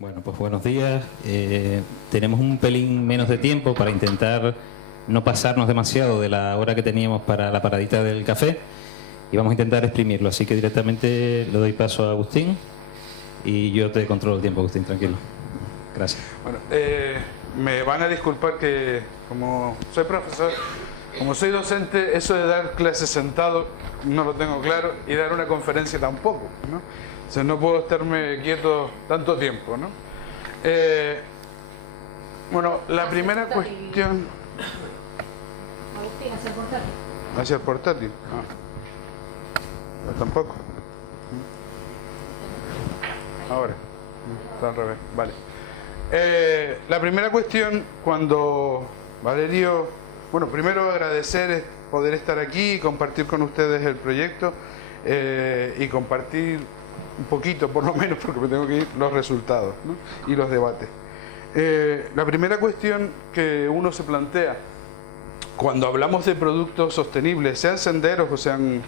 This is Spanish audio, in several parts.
Bueno, pues buenos días. Tenemos un pelín menos de tiempo para intentar no pasarnos demasiado de la hora que teníamos para la paradita del café y vamos a intentar exprimirlo. Así que directamente le doy paso a Agustín y yo te controlo el tiempo, Agustín, tranquilo. Gracias. Bueno, me van a disculpar que como soy profesor, como soy docente, eso de dar clases sentado no lo tengo claro y dar una conferencia tampoco, ¿no? O sea, no puedo estarme quieto tanto tiempo, ¿no? Bueno, la primera cuestión... Agustín, hacia el portátil. ¿Hacia el portátil? No, tampoco. Ahora. Está al revés, vale. La primera cuestión, cuando Valerio... Bueno, primero agradecer poder estar aquí y compartir con ustedes el proyecto y compartir un poquito, por lo menos, porque me tengo que ir, los resultados, ¿no? Y los debates. La primera cuestión que uno se plantea cuando hablamos de productos sostenibles, sean senderos o sean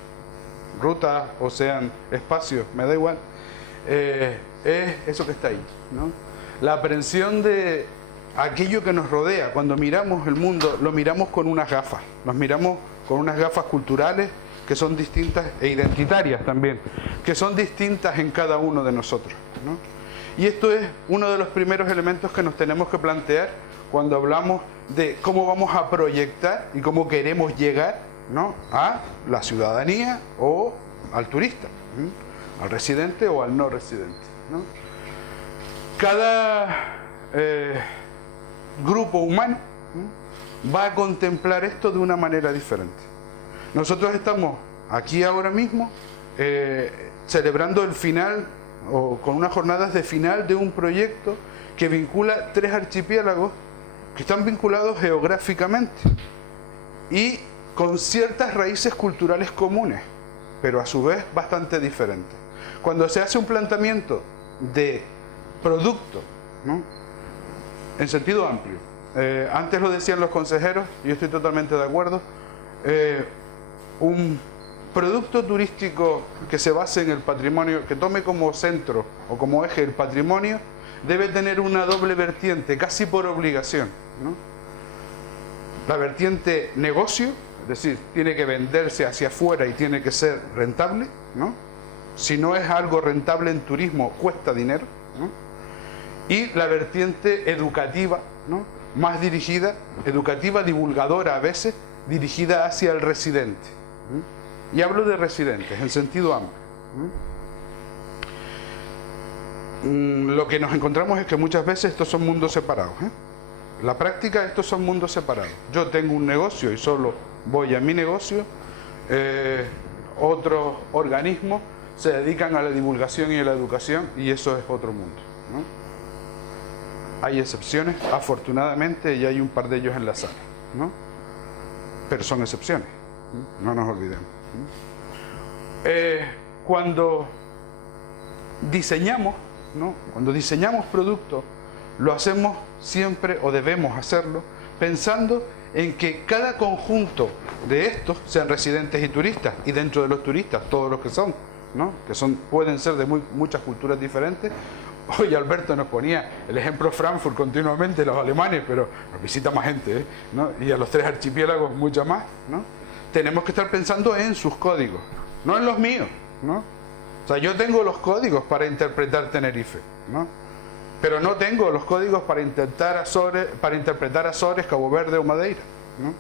rutas o sean espacios, me da igual, es eso que está ahí, ¿no? La aprehensión de aquello que nos rodea. Cuando miramos el mundo, lo miramos con unas gafas, nos miramos con unas gafas culturales que son distintas e identitarias también, que son distintas en cada uno de nosotros, ¿no? Y esto es uno de los primeros elementos que nos tenemos que plantear cuando hablamos de cómo vamos a proyectar y cómo queremos llegar, ¿no?, a la ciudadanía o al turista, ¿no?, al residente o al no residente, ¿no? Cada grupo humano, ¿no?, va a contemplar esto de una manera diferente. Nosotros estamos aquí ahora mismo celebrando el final o con unas jornadas de final de un proyecto que vincula 3 archipiélagos que están vinculados geográficamente y con ciertas raíces culturales comunes, pero a su vez bastante diferentes. Cuando se hace un planteamiento de producto, ¿no?, en sentido amplio, antes lo decían los consejeros y yo estoy totalmente de acuerdo, un producto turístico que se base en el patrimonio, que tome como centro o como eje el patrimonio, debe tener una doble vertiente, casi por obligación, ¿no? La vertiente negocio, es decir, tiene que venderse hacia afuera y tiene que ser rentable, ¿no? Si no es algo rentable en turismo, cuesta dinero, ¿no? Y la vertiente educativa, ¿no?, más dirigida, educativa, divulgadora a veces, dirigida hacia el residente, ¿no? Y hablo de residentes en sentido amplio, ¿no? Lo que nos encontramos es que muchas veces estos son mundos separados, ¿eh? En la práctica estos son mundos separados. Yo tengo un negocio y solo voy a mi negocio, otros organismos se dedican a la divulgación y a la educación y eso es otro mundo, ¿no? Hay excepciones, afortunadamente, y hay un par de ellos en la sala, ¿no? Pero son excepciones, no nos olvidemos. Cuando diseñamos, ¿no?, cuando diseñamos productos, lo hacemos siempre, o debemos hacerlo, pensando en que cada conjunto de estos, sean residentes y turistas, y dentro de los turistas, todos los que son, ¿no?, que pueden ser de muchas culturas diferentes. Hoy Alberto nos ponía el ejemplo Frankfurt continuamente, los alemanes, pero nos visita más gente, ¿no?, y a los 3 archipiélagos mucha más, ¿no? Tenemos que estar pensando en sus códigos, no en los míos, ¿no? O sea, yo tengo los códigos para interpretar Tenerife, ¿no?, pero no tengo los códigos para interpretar Azores, Cabo Verde o Madeira, ¿no?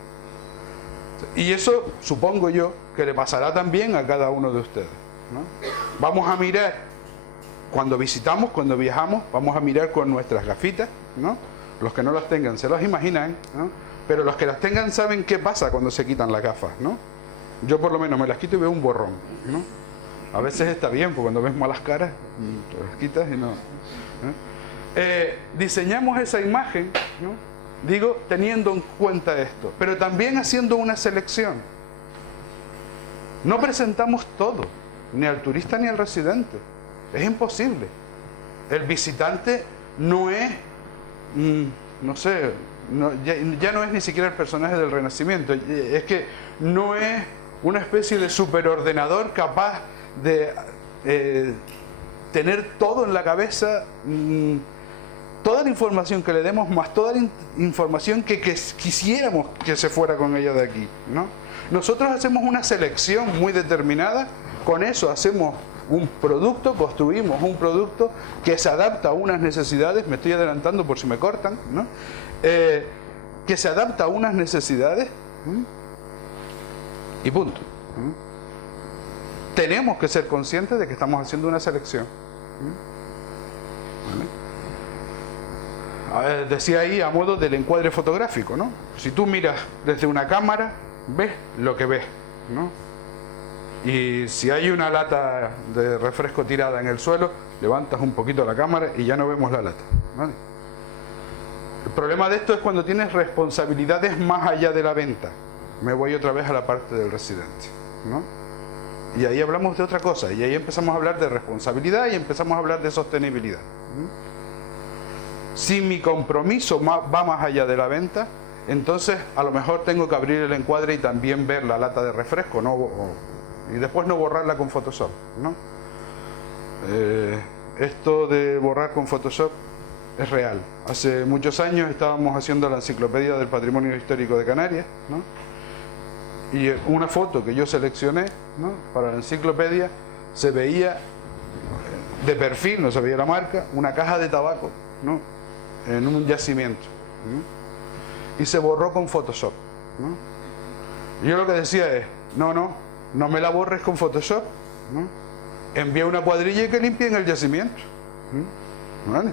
Y eso supongo yo que le pasará también a cada uno de ustedes, ¿no? Vamos a mirar, cuando visitamos, cuando viajamos, vamos a mirar con nuestras gafitas, ¿no? Los que no las tengan se las imaginan, ¿no? Pero los que las tengan saben qué pasa cuando se quitan las gafas, ¿no? Yo por lo menos me las quito y veo un borrón, ¿no? A veces está bien, porque cuando ves malas caras, te las quitas y no, ¿no? Diseñamos esa imagen, ¿no?, digo, teniendo en cuenta esto, pero también haciendo una selección. No presentamos todo, ni al turista ni al residente. Es imposible. El visitante no es, no sé, ya no es ni siquiera el personaje del Renacimiento. Es que no es una especie de superordenador capaz de tener todo en la cabeza toda la información que le demos, más toda la información que quisiéramos que se fuera con ella de aquí, ¿no? Nosotros hacemos una selección muy determinada, con eso hacemos un producto, construimos un producto que se adapta a unas necesidades, me estoy adelantando por si me cortan, ¿no? Que se adapta a unas necesidades, ¿no? Y punto, ¿no? Tenemos que ser conscientes de que estamos haciendo una selección, ¿no? ¿Vale? Decía ahí a modo del encuadre fotográfico, ¿no? Si tú miras desde una cámara, ves lo que ves, ¿no? Y si hay una lata de refresco tirada en el suelo, levantas un poquito la cámara y ya no vemos la lata, ¿vale? El problema de esto es cuando tienes responsabilidades más allá de la venta. Me voy otra vez a la parte del residente, ¿no? Y ahí hablamos de otra cosa, y ahí empezamos a hablar de responsabilidad y empezamos a hablar de sostenibilidad, ¿no? Si mi compromiso va más allá de la venta, entonces a lo mejor tengo que abrir el encuadre y también ver la lata de refresco, ¿no? Y después no borrarla con Photoshop, ¿no? Esto de borrar con Photoshop es real. Hace muchos años estábamos haciendo la enciclopedia del patrimonio histórico de Canarias, ¿no? Y una foto que yo seleccioné, ¿no?, para la enciclopedia, se veía de perfil, no se veía la marca, una caja de tabaco, ¿no?, en un yacimiento, ¿no? Y se borró con Photoshop, ¿no? Y yo lo que decía es, no me la borres con Photoshop, ¿no? Envía una cuadrilla y que limpien el yacimiento, ¿no? ¿Vale?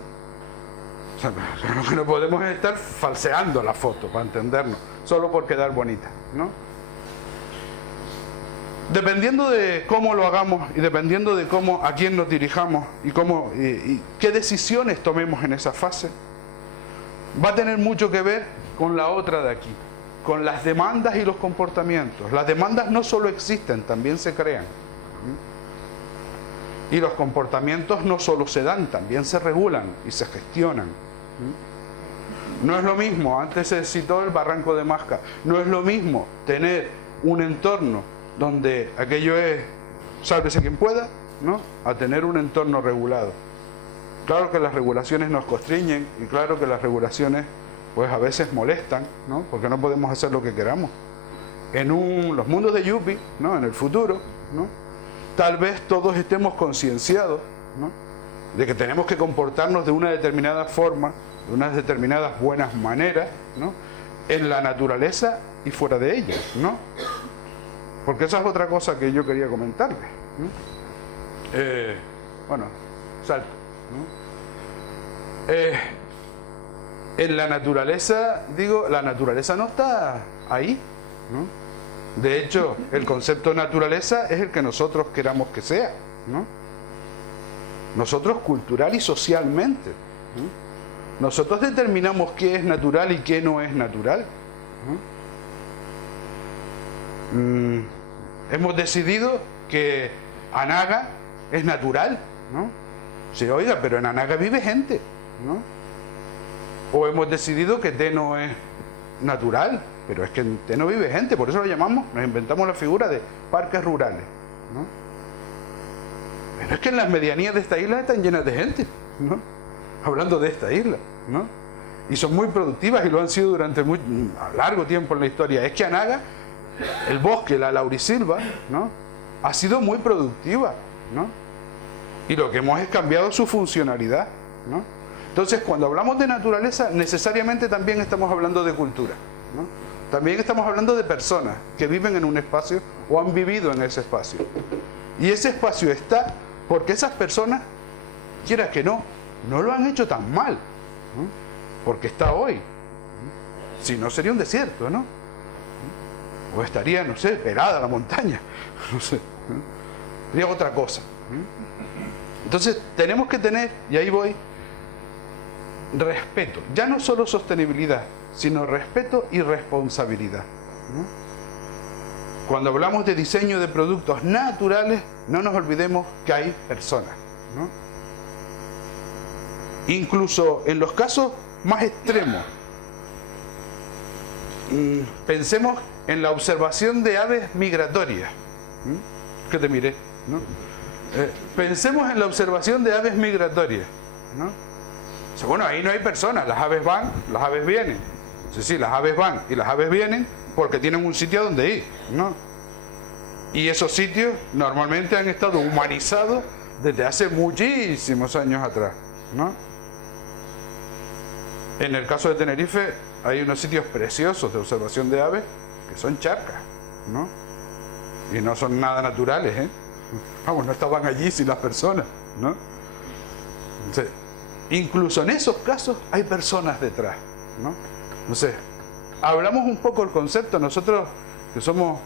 O sea, lo que no podemos es estar falseando la foto, para entendernos, solo por quedar bonita, ¿no? Dependiendo de cómo lo hagamos y dependiendo de cómo, a quién nos dirijamos y qué decisiones tomemos en esa fase, va a tener mucho que ver con la otra de aquí, con las demandas y los comportamientos. Las demandas no solo existen, también se crean. Y los comportamientos no solo se dan, también se regulan y se gestionan. No es lo mismo, antes se citó el Barranco de Masca, no es lo mismo tener un entorno donde aquello es sálvese quien pueda, ¿no?, a tener un entorno regulado. Claro que las regulaciones nos constriñen y claro que las regulaciones pues a veces molestan, ¿no?, porque no podemos hacer lo que queramos. En los mundos de Yuppie, ¿no?, en el futuro, ¿no?, tal vez todos estemos concienciados, ¿no?, de que tenemos que comportarnos de una determinada forma, de unas determinadas buenas maneras, ¿no?, en la naturaleza y fuera de ella, ¿no? Porque esa es otra cosa que yo quería comentarles, ¿no? Bueno, salto, ¿no? En la naturaleza, digo, la naturaleza no está ahí, ¿no? De hecho, el concepto de naturaleza es el que nosotros queramos que sea, ¿no? Nosotros cultural y socialmente, ¿no? Nosotros determinamos qué es natural y qué no es natural, ¿no? Hemos decidido que Anaga es natural, ¿no? Sí, oiga, pero en Anaga vive gente, ¿no? O hemos decidido que Teno es natural, pero es que en Teno vive gente, por eso lo llamamos, nos inventamos la figura de parques rurales, ¿no? Pero es que en las medianías de esta isla están llenas de gente, ¿no? Hablando de esta isla, ¿no? Y son muy productivas y lo han sido durante muy largo tiempo en la historia. Es que Anaga, el bosque, la laurisilva, ¿no?, ha sido muy productiva, ¿no? Y lo que hemos es cambiado su funcionalidad, ¿no? Entonces, cuando hablamos de naturaleza, necesariamente también estamos hablando de cultura, ¿no? También estamos hablando de personas que viven en un espacio o han vivido en ese espacio. Y ese espacio está porque esas personas, quiera que no lo han hecho tan mal, ¿no?, porque está hoy, ¿no? Si no, sería un desierto, ¿no? O estaría, no sé, pelada la montaña, no sé, ¿no? Sería otra cosa, ¿no? Entonces tenemos que tener, y ahí voy, respeto, ya no solo sostenibilidad, sino respeto y responsabilidad, ¿no? Cuando hablamos de diseño de productos naturales, no nos olvidemos que hay personas, ¿no? Incluso en los casos más extremos, pensemos en la observación de aves migratorias. Que te miré, ¿no? Pensemos en la observación de aves migratorias, ¿no? O sea, bueno, ahí no hay personas, las aves van, las aves vienen. Sí, sí, las aves van y las aves vienen porque tienen un sitio donde ir, ¿no? Y esos sitios normalmente han estado humanizados desde hace muchísimos años atrás, ¿no? En el caso de Tenerife hay unos sitios preciosos de observación de aves que son charcas, ¿no? Y no son nada naturales, ¿eh? Vamos, no estaban allí sin las personas, ¿no? Entonces, incluso en esos casos hay personas detrás, ¿no? Entonces, hablamos un poco el concepto, nosotros que somos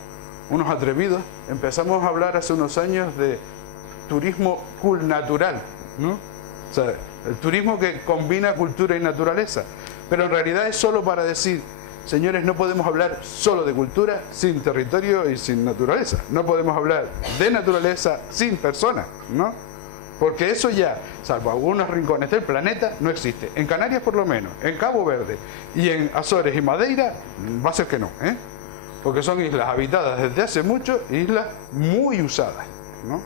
unos atrevidos, empezamos a hablar hace unos años de turismo culnatural, ¿no? O sea, el turismo que combina cultura y naturaleza, pero en realidad es solo para decir, señores, no podemos hablar solo de cultura sin territorio y sin naturaleza, no podemos hablar de naturaleza sin personas, ¿no? Porque eso ya, salvo algunos rincones del planeta, no existe. En Canarias por lo menos, en Cabo Verde y en Azores y Madeira va a ser que no, ¿eh? Porque son islas habitadas desde hace mucho, islas muy usadas, ¿no?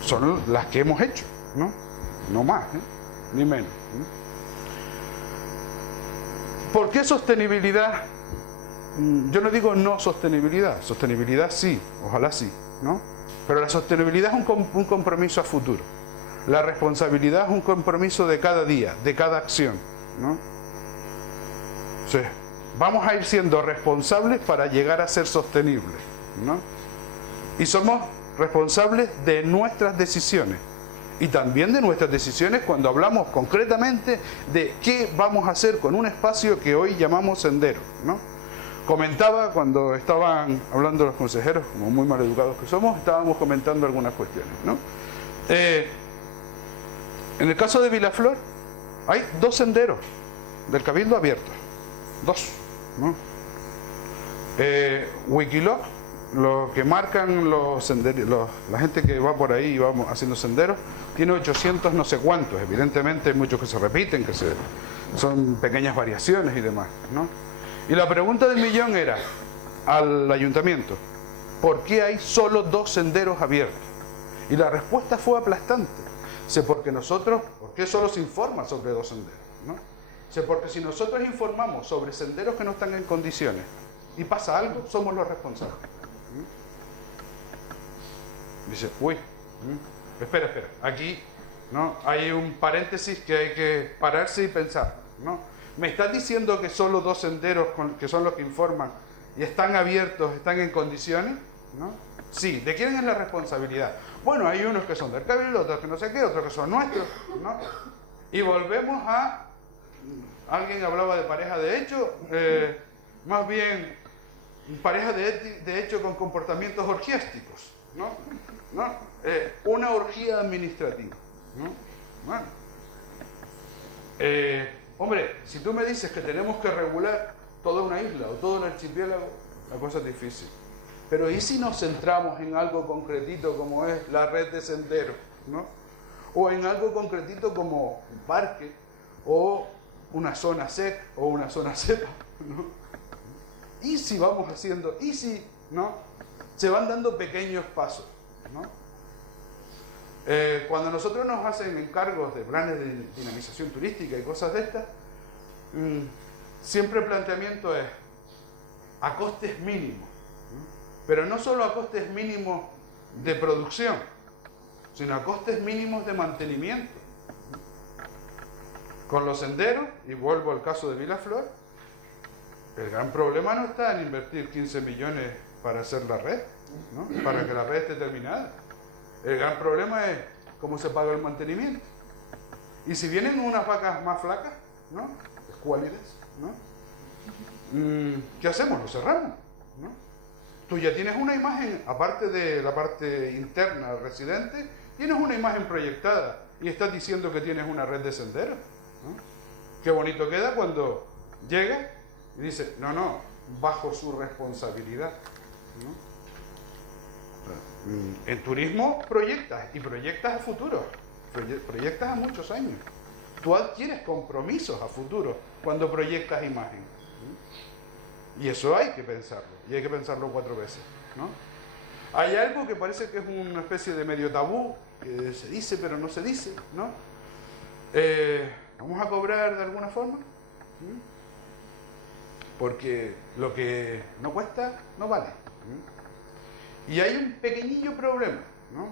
Son las que hemos hecho, ¿no? No más, ¿eh? Ni menos, ¿no? ¿Por qué sostenibilidad? Yo no digo no sostenibilidad, sostenibilidad sí, ojalá sí, ¿no? Pero la sostenibilidad es un compromiso a futuro. La responsabilidad es un compromiso de cada día, de cada acción, ¿no? Sí. Vamos a ir siendo responsables para llegar a ser sostenibles, ¿no? Y somos responsables de nuestras decisiones. Y también de nuestras decisiones cuando hablamos concretamente de qué vamos a hacer con un espacio que hoy llamamos sendero, ¿no? Comentaba cuando estaban hablando los consejeros, como muy mal educados que somos, estábamos comentando algunas cuestiones, ¿no? En el caso de Vilaflor hay 2 senderos del Cabildo abiertos, 2, ¿no? Wikiloc, lo que marcan los senderos, la gente que va por ahí y va haciendo senderos, tiene 800 no sé cuántos. Evidentemente hay muchos que se repiten, son pequeñas variaciones y demás, ¿no? Y la pregunta del millón era al ayuntamiento, ¿por qué hay solo 2 senderos abiertos? Y la respuesta fue aplastante. ¿Por qué solo se informa sobre 2 senderos? ¿No? Porque si nosotros informamos sobre senderos que no están en condiciones y pasa algo, somos los responsables. Dice, uy, espera, aquí, ¿no? Hay un paréntesis que hay que pararse y pensar, ¿no? ¿Me estás diciendo que solo 2 senderos que son los que informan y están abiertos, están en condiciones? ¿No? Sí, ¿de quién es la responsabilidad? Bueno, hay unos que son del Cabildo, otros que no sé qué, otros que son nuestros, ¿no? Y volvemos a... Alguien hablaba de pareja de hecho, más bien pareja de hecho con comportamientos orgiásticos, ¿no? Una orgía administrativa, ¿no? Bueno. Hombre, si tú me dices que tenemos que regular toda una isla o todo un archipiélago, la cosa es difícil. Pero ¿y si nos centramos en algo concretito como es la red de senderos, ¿no? O en algo concretito como un parque o una zona SEC o una zona CEPA, ¿no? ¿Y si vamos haciendo? ¿Y si, no? Se van dando pequeños pasos, ¿no? Cuando nosotros nos hacen encargos de planes de dinamización turística y cosas de estas, siempre el planteamiento es a costes mínimos, ¿no? Pero no solo a costes mínimos de producción, sino a costes mínimos de mantenimiento. Con los senderos, y vuelvo al caso de Vilaflor, el gran problema no está en invertir 15 millones para hacer la red, ¿no? Para que la red esté terminada. El gran problema es cómo se paga el mantenimiento. Y si vienen unas vacas más flacas, ¿no? Escuálidas, ¿no? ¿Qué hacemos? Lo cerramos, ¿no? Tú ya tienes una imagen, aparte de la parte interna del residente, tienes una imagen proyectada y estás diciendo que tienes una red de senderos, ¿no? Qué bonito queda cuando llega y dice, no, bajo su responsabilidad, ¿no? En turismo proyectas, y proyectas a futuro, proyectas a muchos años. Tú adquieres compromisos a futuro cuando proyectas imagen, ¿no? Y eso hay que pensarlo, y hay que pensarlo 4 veces, ¿no? Hay algo que parece que es una especie de medio tabú, que se dice pero no se dice, ¿no? ¿Vamos a cobrar de alguna forma? Porque lo que no cuesta, no vale. Y hay un pequeño problema, ¿no?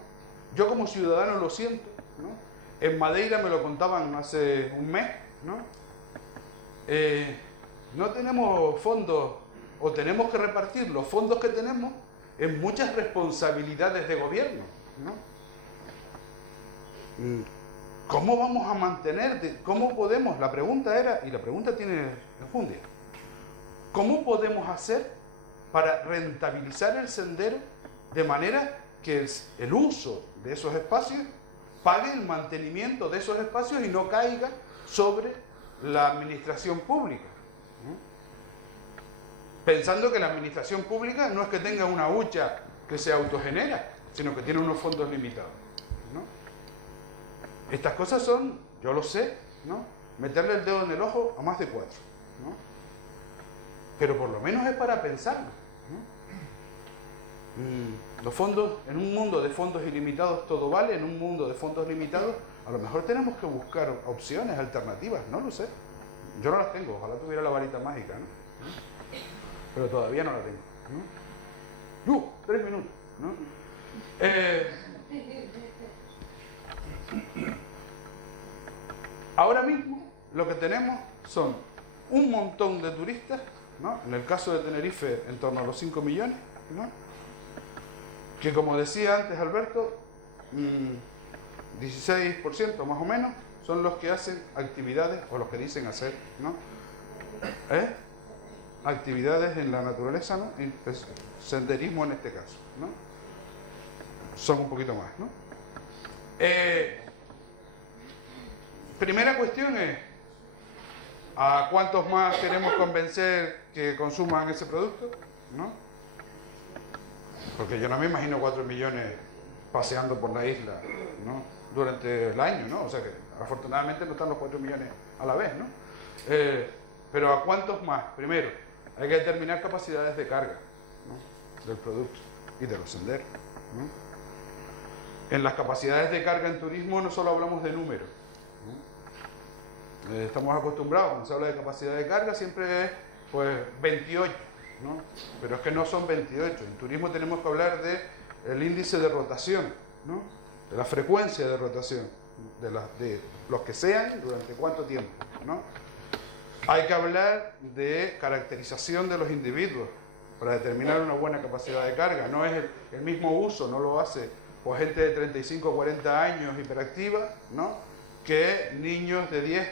Yo como ciudadano lo siento, ¿no? En Madeira me lo contaban hace un mes, ¿no? No tenemos fondos, o tenemos que repartir los fondos que tenemos en muchas responsabilidades de gobierno, ¿no? ¿Cómo vamos a mantener, cómo podemos? La pregunta era, y la pregunta tiene enjundia, ¿cómo podemos hacer para rentabilizar el sendero de manera que el uso de esos espacios pague el mantenimiento de esos espacios y no caiga sobre la administración pública? Pensando que la administración pública no es que tenga una hucha que se autogenera, sino que tiene unos fondos limitados, ¿no? Estas cosas son, yo lo sé, ¿no? Meterle el dedo en el ojo a más de 4, ¿no? Pero por lo menos es para pensarlo, ¿no? Los fondos, en un mundo de fondos ilimitados todo vale, en un mundo de fondos limitados a lo mejor tenemos que buscar opciones, alternativas, no lo sé. Yo no las tengo, ojalá tuviera la varita mágica, ¿no? Pero todavía no la tengo, ¿no? 3 minutos, ¿no? Ahora mismo lo que tenemos son un montón de turistas, ¿no? En el caso de Tenerife en torno a los 5 millones, ¿no? Que como decía antes Alberto, 16% más o menos son los que hacen actividades, o los que dicen hacer, ¿no? Actividades en la naturaleza, ¿no? Senderismo en este caso, ¿no? Son un poquito más, ¿no? Primera cuestión es, ¿a cuántos más queremos convencer que consuman ese producto? ¿No? Porque yo no me imagino 4 millones paseando por la isla, ¿no? Durante el año, ¿no? O sea que afortunadamente no están los 4 millones a la vez, ¿no? Pero ¿a cuántos más? Primero, hay que determinar capacidades de carga, ¿no? Del producto y de los senderos, ¿no? En las capacidades de carga en turismo no solo hablamos de números, ¿no? Estamos acostumbrados, cuando se habla de capacidad de carga siempre es pues 28, ¿no? Pero es que no son 28. En turismo tenemos que hablar del índice de rotación, ¿no? De la frecuencia de rotación, de los que sean, durante cuánto tiempo, ¿no? Hay que hablar de caracterización de los individuos para determinar una buena capacidad de carga. No es el mismo uso, no lo hace pues gente de 35 o 40 años hiperactiva, ¿no? Que niños de 10.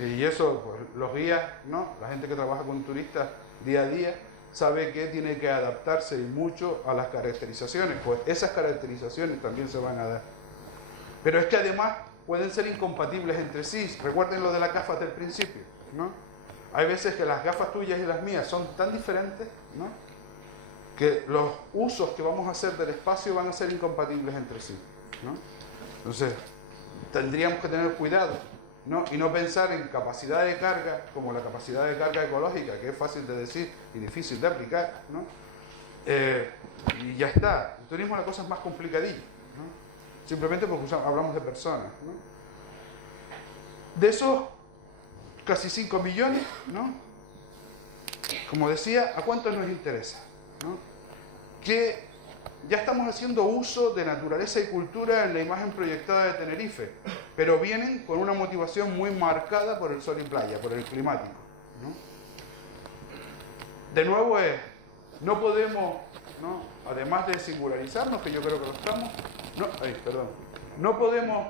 Y eso, pues, los guías, ¿no? La gente que trabaja con turistas día a día sabe que tiene que adaptarse y mucho a las caracterizaciones, pues esas caracterizaciones también se van a dar. Pero es que además pueden ser incompatibles entre sí. Recuerden lo de las gafas del principio, ¿no? Hay veces que las gafas tuyas y las mías son tan diferentes, ¿no? Que los usos que vamos a hacer del espacio van a ser incompatibles entre sí, ¿no? Entonces, tendríamos que tener cuidado, ¿no? Y no pensar en capacidad de carga como la capacidad de carga ecológica, que es fácil de decir y difícil de aplicar, ¿no? Y ya está. En turismo la cosa es más complicadilla, ¿no? Simplemente porque hablamos de personas, ¿no? De esos casi 5 millones, ¿no? Como decía, ¿a cuántos nos interesa? ¿No? Que ya estamos haciendo uso de naturaleza y cultura en la imagen proyectada de Tenerife, pero vienen con una motivación muy marcada por el sol y playa, por el climático, ¿no? De nuevo no podemos, ¿no? Además de singularizarnos, que yo creo que lo estamos, no podemos,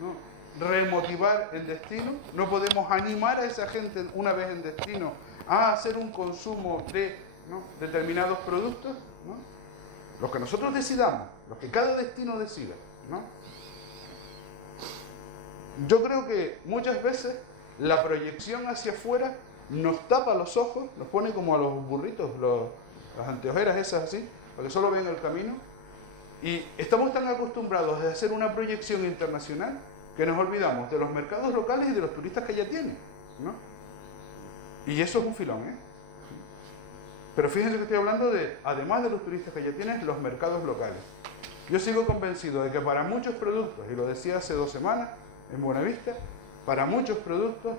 ¿no? Remotivar el destino, no podemos animar a esa gente una vez en destino a hacer un consumo de, ¿no? determinados productos, ¿no? Los que nosotros decidamos, los que cada destino decida, ¿no? Yo creo que muchas veces la proyección hacia afuera nos tapa los ojos, nos pone como a los burritos, las anteojeras esas así, para que solo ven el camino, y estamos tan acostumbrados a hacer una proyección internacional que nos olvidamos de los mercados locales y de los turistas que ya tienen, ¿no? Y eso es un filón, ¿eh? Pero fíjense que estoy hablando de, además de los turistas que ya tienen, los mercados locales. Yo sigo convencido de que para muchos productos, y lo decía hace 2 semanas, en Buenavista, para muchos productos.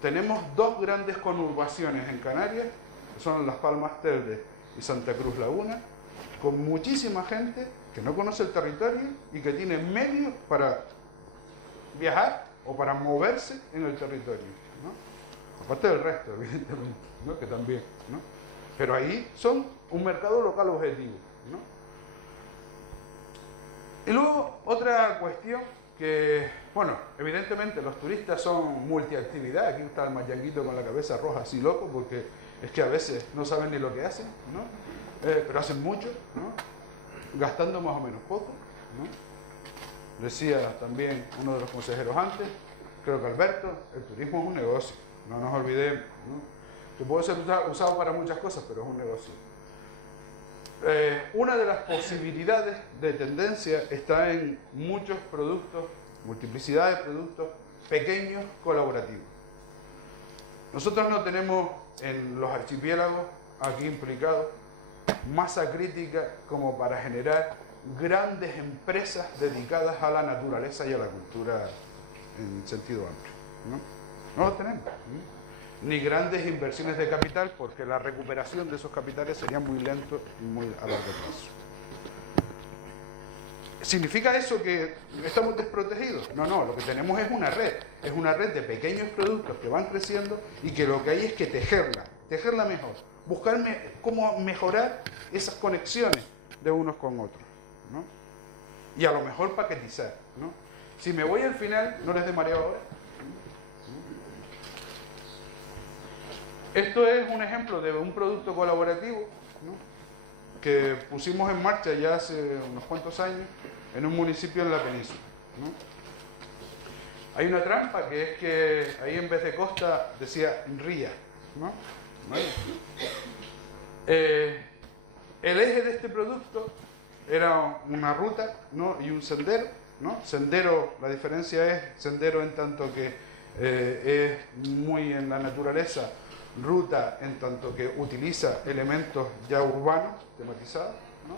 Tenemos dos grandes conurbaciones en Canarias, que son Las Palmas Telde y Santa Cruz Laguna, con muchísima gente que no conoce el territorio y que tiene medios para viajar o para moverse en el territorio, ¿no? Aparte del resto, evidentemente, ¿no? Que también, ¿no? Pero ahí son un mercado local objetivo, ¿no? Y luego otra cuestión que, bueno, evidentemente los turistas son multiactividad. Aquí está el mayanguito con la cabeza roja así loco, porque es que a veces no saben ni lo que hacen, ¿no? Pero hacen mucho, ¿no? Gastando más o menos poco, ¿no? Decía también uno de los consejeros antes, creo que Alberto, el turismo es un negocio, no nos olvidemos, ¿no? Que puede ser usado para muchas cosas, pero es un negocio. Una de las posibilidades de tendencia está en muchos productos, multiplicidad de productos pequeños colaborativos. Nosotros no tenemos en los archipiélagos aquí implicados masa crítica como para generar grandes empresas dedicadas a la naturaleza y a la cultura en sentido amplio, ¿no? No lo tenemos, ¿no? Ni grandes inversiones de capital, porque la recuperación de esos capitales sería muy lento y muy a largo plazo. ¿Significa eso que estamos desprotegidos? No, no, lo que tenemos es una red de pequeños productos que van creciendo y que lo que hay es que tejerla mejor, buscar cómo mejorar esas conexiones de unos con otros, ¿no? Y a lo mejor paquetizar, ¿no? Si me voy al final, no les dé mareo ahora. Esto es un ejemplo de un producto colaborativo, ¿no? Que pusimos en marcha ya hace unos cuantos años en un municipio en la península, ¿no? Hay una trampa que es que ahí en vez de costa decía ría, ¿no? ¿Vale? El eje de este producto era una ruta, ¿no? Y un sendero, ¿no? Sendero, la diferencia es sendero en tanto que es muy en la naturaleza, ruta en tanto que utiliza elementos ya urbanos, tematizados, ¿no?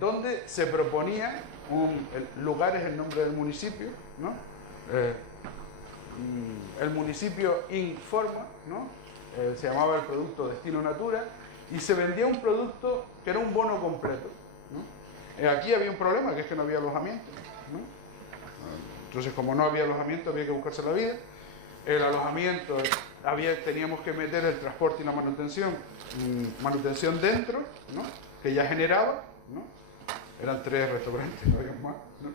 Donde se proponía el lugar es el nombre del municipio, ¿no? El municipio informa, ¿no? Se llamaba el producto Destino Natura y se vendía un producto que era un bono completo, ¿no? Aquí había un problema, que es que no había alojamiento, ¿no? Entonces, como no había alojamiento, había que buscarse la vida. El alojamiento, teníamos que meter el transporte y la manutención dentro, ¿no? Que ya generaba, ¿no? Eran 3 restaurantes, no había más, ¿no?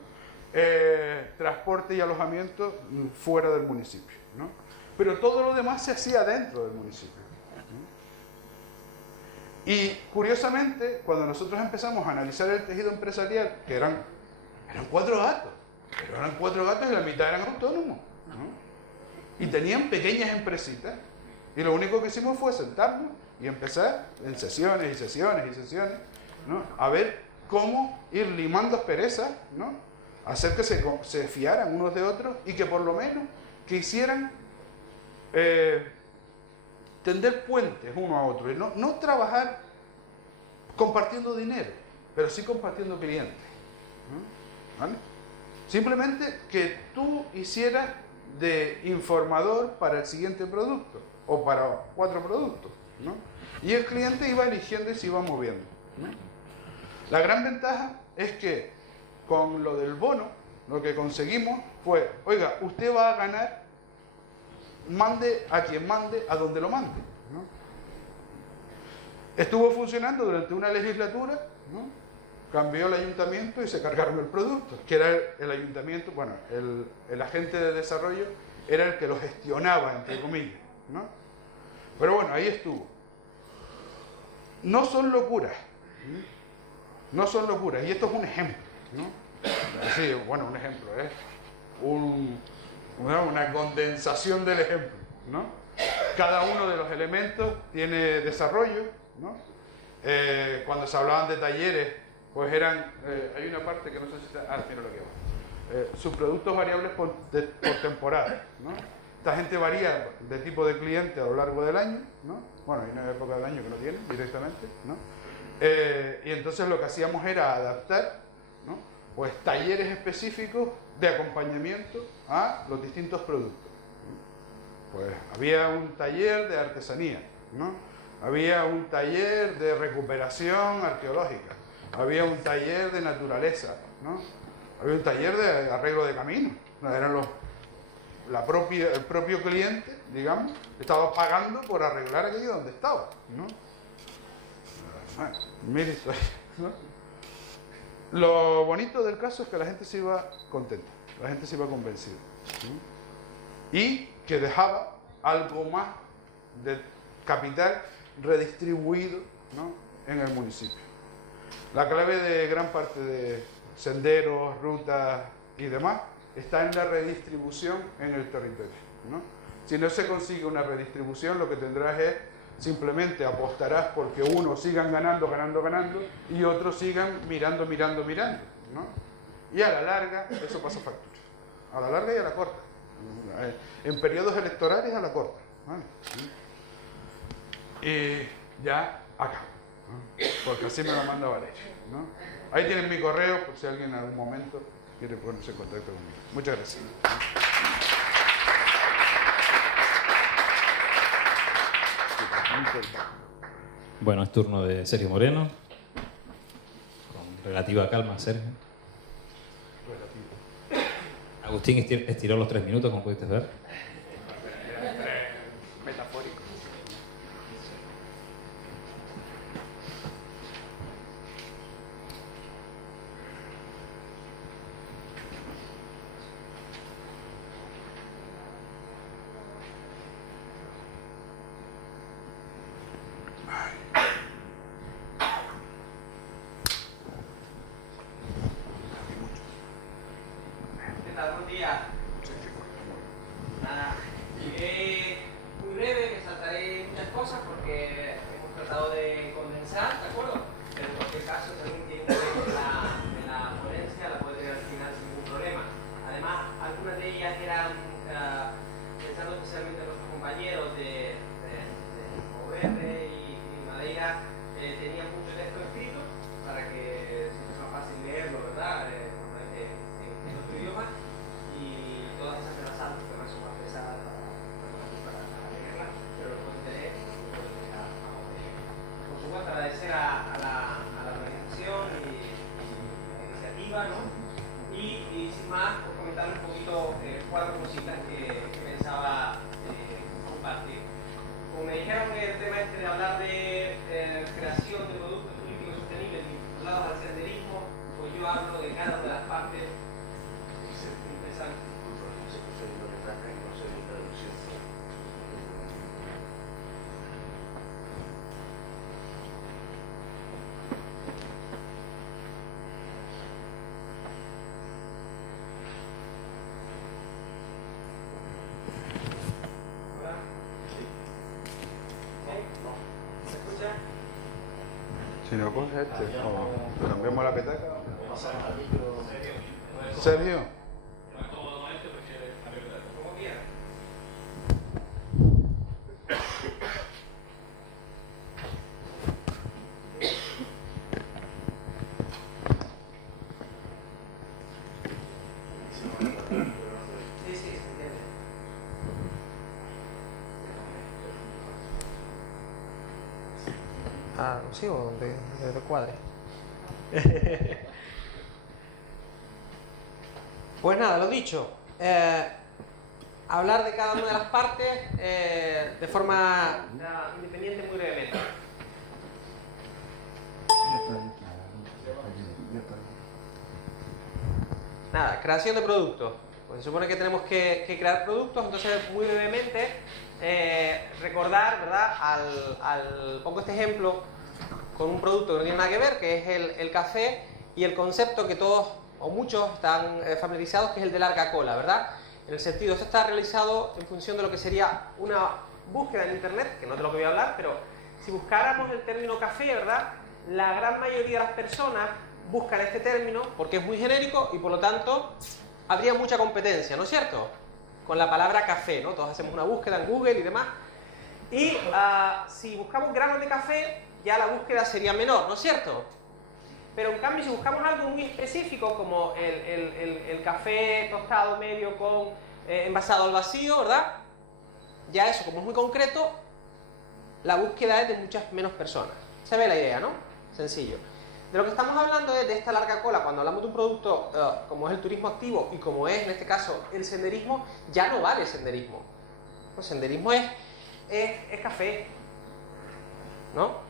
Transporte y alojamiento fuera del municipio, ¿no? Pero todo lo demás se hacía dentro del municipio, ¿no? Y curiosamente, cuando nosotros empezamos a analizar el tejido empresarial, que eran 4 gatos, pero eran 4 gatos y la mitad eran autónomos, ¿no? Y tenían pequeñas empresitas, y lo único que hicimos fue sentarnos y empezar en sesiones y sesiones y sesiones, ¿no? A ver cómo ir limando asperezas, ¿no? Hacer que se fiaran unos de otros y que por lo menos que hicieran tender puentes uno a otro y no trabajar compartiendo dinero, pero sí compartiendo clientes, ¿no? ¿Vale? Simplemente que tú hicieras de informador para el siguiente producto o para 4 productos, ¿no? Y el cliente iba eligiendo y se iba moviendo, ¿no? La gran ventaja es que con lo del bono lo que conseguimos fue, oiga, usted va a ganar, mande a quien mande, a donde lo mande, ¿no? Estuvo funcionando durante una legislatura, ¿no? Cambió el ayuntamiento y se cargaron el producto, que era el ayuntamiento, bueno, el agente de desarrollo era el que lo gestionaba, entre comillas, ¿no? Pero bueno, ahí estuvo. No son locuras, no son locuras, y esto es un ejemplo, ¿no? Sí, bueno, un ejemplo, es una condensación del ejemplo, ¿no? Cada uno de los elementos tiene desarrollo, ¿no? Cuando se hablaban de talleres, pues eran, hay una parte que no sé si está, mira lo que va, subproductos variables por temporada, ¿no? Esta gente varía de tipo de cliente a lo largo del año, ¿no? Bueno, hay una época del año que no tienen directamente, ¿no? Y entonces lo que hacíamos era adaptar, ¿no? pues talleres específicos de acompañamiento a los distintos productos. Pues había un taller de artesanía, ¿no? Había un taller de recuperación arqueológica, había un taller de naturaleza, ¿no? Había un taller de arreglo de caminos. Eran el propio cliente, digamos, estaba pagando por arreglar aquello donde estaba, ¿no? Bueno, mira historia, ¿no? Lo bonito del caso es que la gente se iba contenta, la gente se iba convencida, ¿no? Y que dejaba algo más de capital redistribuido, ¿no?, en el municipio. La clave de gran parte de senderos, rutas y demás está en la redistribución en el territorio, ¿no? Si no se consigue una redistribución, lo que tendrás es simplemente apostarás porque unos sigan ganando y otros sigan mirando, ¿no? Y a la larga eso pasa factura, a la larga y a la corta, en periodos electorales a la corta, ¿vale? Y ya acabo, ¿no? Porque así me lo manda Valerio, ¿no? Ahí tienen mi correo por si alguien en algún momento quiere ponerse en contacto conmigo. Muchas gracias. Bueno, es turno de Sergio Moreno. Con relativa calma, Sergio. Agustín estiró los 3 minutos, como pudiste ver. Metafórico. Buenos días. Nada, muy breve, me saltaré muchas cosas porque hemos tratado de condensar, ¿de acuerdo? Pero en cualquier caso, si alguien tiene interés en la ponencia, la puede tener al final sin ningún problema. Además, algunas de ellas eran, pensando especialmente en nuestros compañeros de OBR y Madeira, tenían mucho texto escrito para que sea más fácil leerlo, ¿verdad? En otro idioma. Y todas esas me las salto, que no son más pesadas para leerlas, pero lo pueden tener y lo pueden dejar a poder. Por supuesto, agradecer a la organización y la iniciativa, ¿no? Y sin más, por comentar un poquito 4 cositas que pensaba compartir. Como me dijeron el tema este de hablar de creación de productos turísticos sostenibles vinculados al senderismo, pues yo hablo de cada una de las partes. ¿Se escucha? Si no coge este, o cambiamos la petaca. Sergio. Como quiera. Sí, se entiende. Ah, sí, o de cuadre. Pues nada, lo dicho. Hablar de cada una de las partes de forma independiente muy brevemente. Nada, creación de productos. Pues se supone que tenemos que crear productos, entonces muy brevemente recordar, ¿verdad? Pongo este ejemplo con un producto que no tiene nada que ver, que es el café, y el concepto que todos o muchos están familiarizados, que es el de larga cola, ¿verdad? En el sentido, esto está realizado en función de lo que sería una búsqueda en internet, que no es de lo que voy a hablar, pero si buscáramos el término café, ¿verdad? La gran mayoría de las personas buscan este término porque es muy genérico y por lo tanto habría mucha competencia, ¿no es cierto? Con la palabra café, ¿no? Todos hacemos una búsqueda en Google y demás. Y si buscamos granos de café, ya la búsqueda sería menor, ¿no es cierto? Pero en cambio, si buscamos algo muy específico, como el café tostado medio con envasado al vacío, ¿verdad? Ya eso, como es muy concreto, la búsqueda es de muchas menos personas. Se ve la idea, ¿no? Sencillo. De lo que estamos hablando es de esta larga cola. Cuando hablamos de un producto como es el turismo activo y como es, en este caso, el senderismo, ya no vale senderismo. El senderismo es café, ¿no?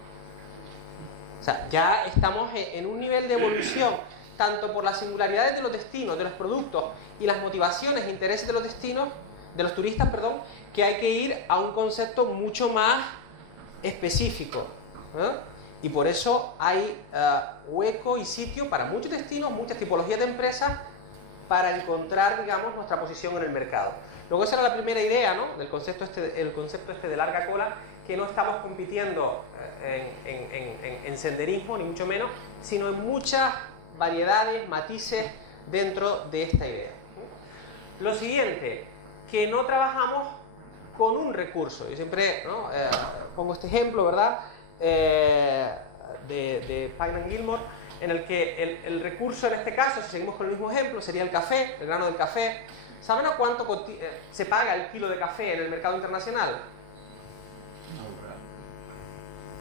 O sea, ya estamos en un nivel de evolución, tanto por las singularidades de los destinos, de los productos y las motivaciones e intereses de los destinos, de los turistas, perdón, que hay que ir a un concepto mucho más específico, ¿eh? Y por eso hay hueco y sitio para muchos destinos, muchas tipologías de empresas, para encontrar, digamos, nuestra posición en el mercado. Luego esa era la primera idea, ¿no? Del concepto el concepto de larga cola, que no estamos compitiendo en senderismo, ni mucho menos, sino en muchas variedades, matices dentro de esta idea. Lo siguiente, que no trabajamos con un recurso. Yo siempre, ¿no? Pongo este ejemplo, ¿verdad? De Pine & Gilmore, en el que el recurso en este caso, si seguimos con el mismo ejemplo, sería el café, el grano del café. ¿Saben a cuánto se paga el kilo de café en el mercado internacional?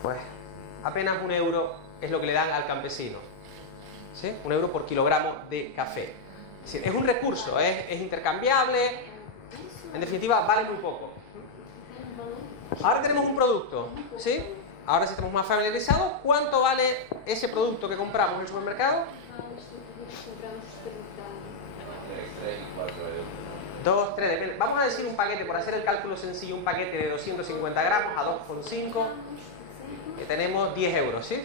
Pues apenas €1 es lo que le dan al campesino, ¿sí? €1 por kilogramo de café. Es decir, es un recurso, es intercambiable, en definitiva vale muy poco. Ahora tenemos un producto, ¿sí? Ahora sí estamos más familiarizados. ¿Cuánto vale ese producto que compramos en el supermercado? 2, 3, depende. Vamos a decir un paquete, por hacer el cálculo sencillo, un paquete de 250 gramos a 2,5, que tenemos 10 euros, ¿sí?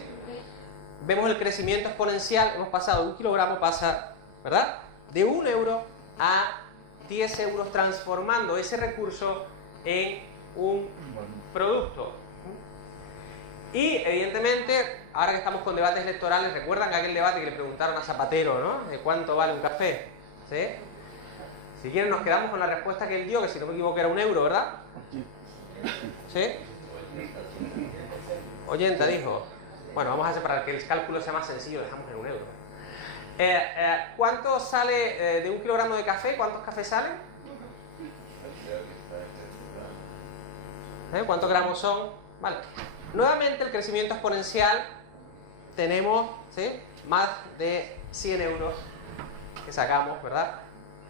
Vemos el crecimiento exponencial, hemos pasado de 1 kilogramo, pasa, ¿verdad? De 1 euro a 10 euros, transformando ese recurso en un producto. Y evidentemente, ahora que estamos con debates electorales, ¿recuerdan aquel debate que le preguntaron a Zapatero, ¿no? De cuánto vale un café, ¿sí? Si quieren nos quedamos con la respuesta que él dio, que si no me equivoco era 1 euro, ¿verdad? ¿Sí? 80 dijo. Bueno, vamos a hacer para que el cálculo sea más sencillo, dejamos en 1 euro. ¿Cuánto sale de 1 kilogramo de café? ¿Cuántos cafés salen? ¿Cuántos gramos son? Vale. Nuevamente el crecimiento exponencial, tenemos, ¿sí?, más de 100 euros que sacamos, ¿verdad?,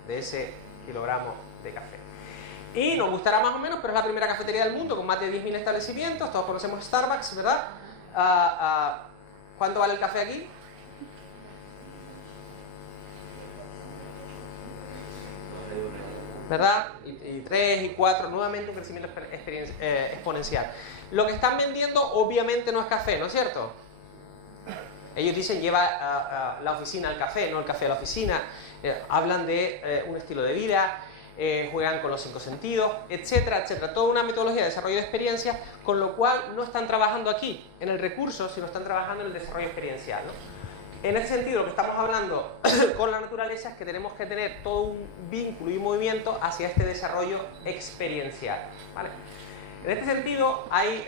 de ese kilogramo de café. Y nos gustará más o menos, pero es la primera cafetería del mundo con más de 10.000 establecimientos. Todos conocemos Starbucks, ¿verdad? ¿Cuánto vale el café aquí? ¿Verdad? Y 3 y 4, nuevamente un crecimiento exponencial. Lo que están vendiendo obviamente no es café, ¿no es cierto? Ellos dicen lleva la oficina al café, no el café a la oficina. Hablan de un estilo de vida, juegan con los 5 sentidos, etcétera, etcétera. Toda una metodología de desarrollo de experiencias, con lo cual no están trabajando aquí en el recurso, sino están trabajando en el desarrollo experiencial, ¿no? En ese sentido, lo que estamos hablando con la naturaleza es que tenemos que tener todo un vínculo y movimiento hacia este desarrollo experiencial, ¿vale? En este sentido, hay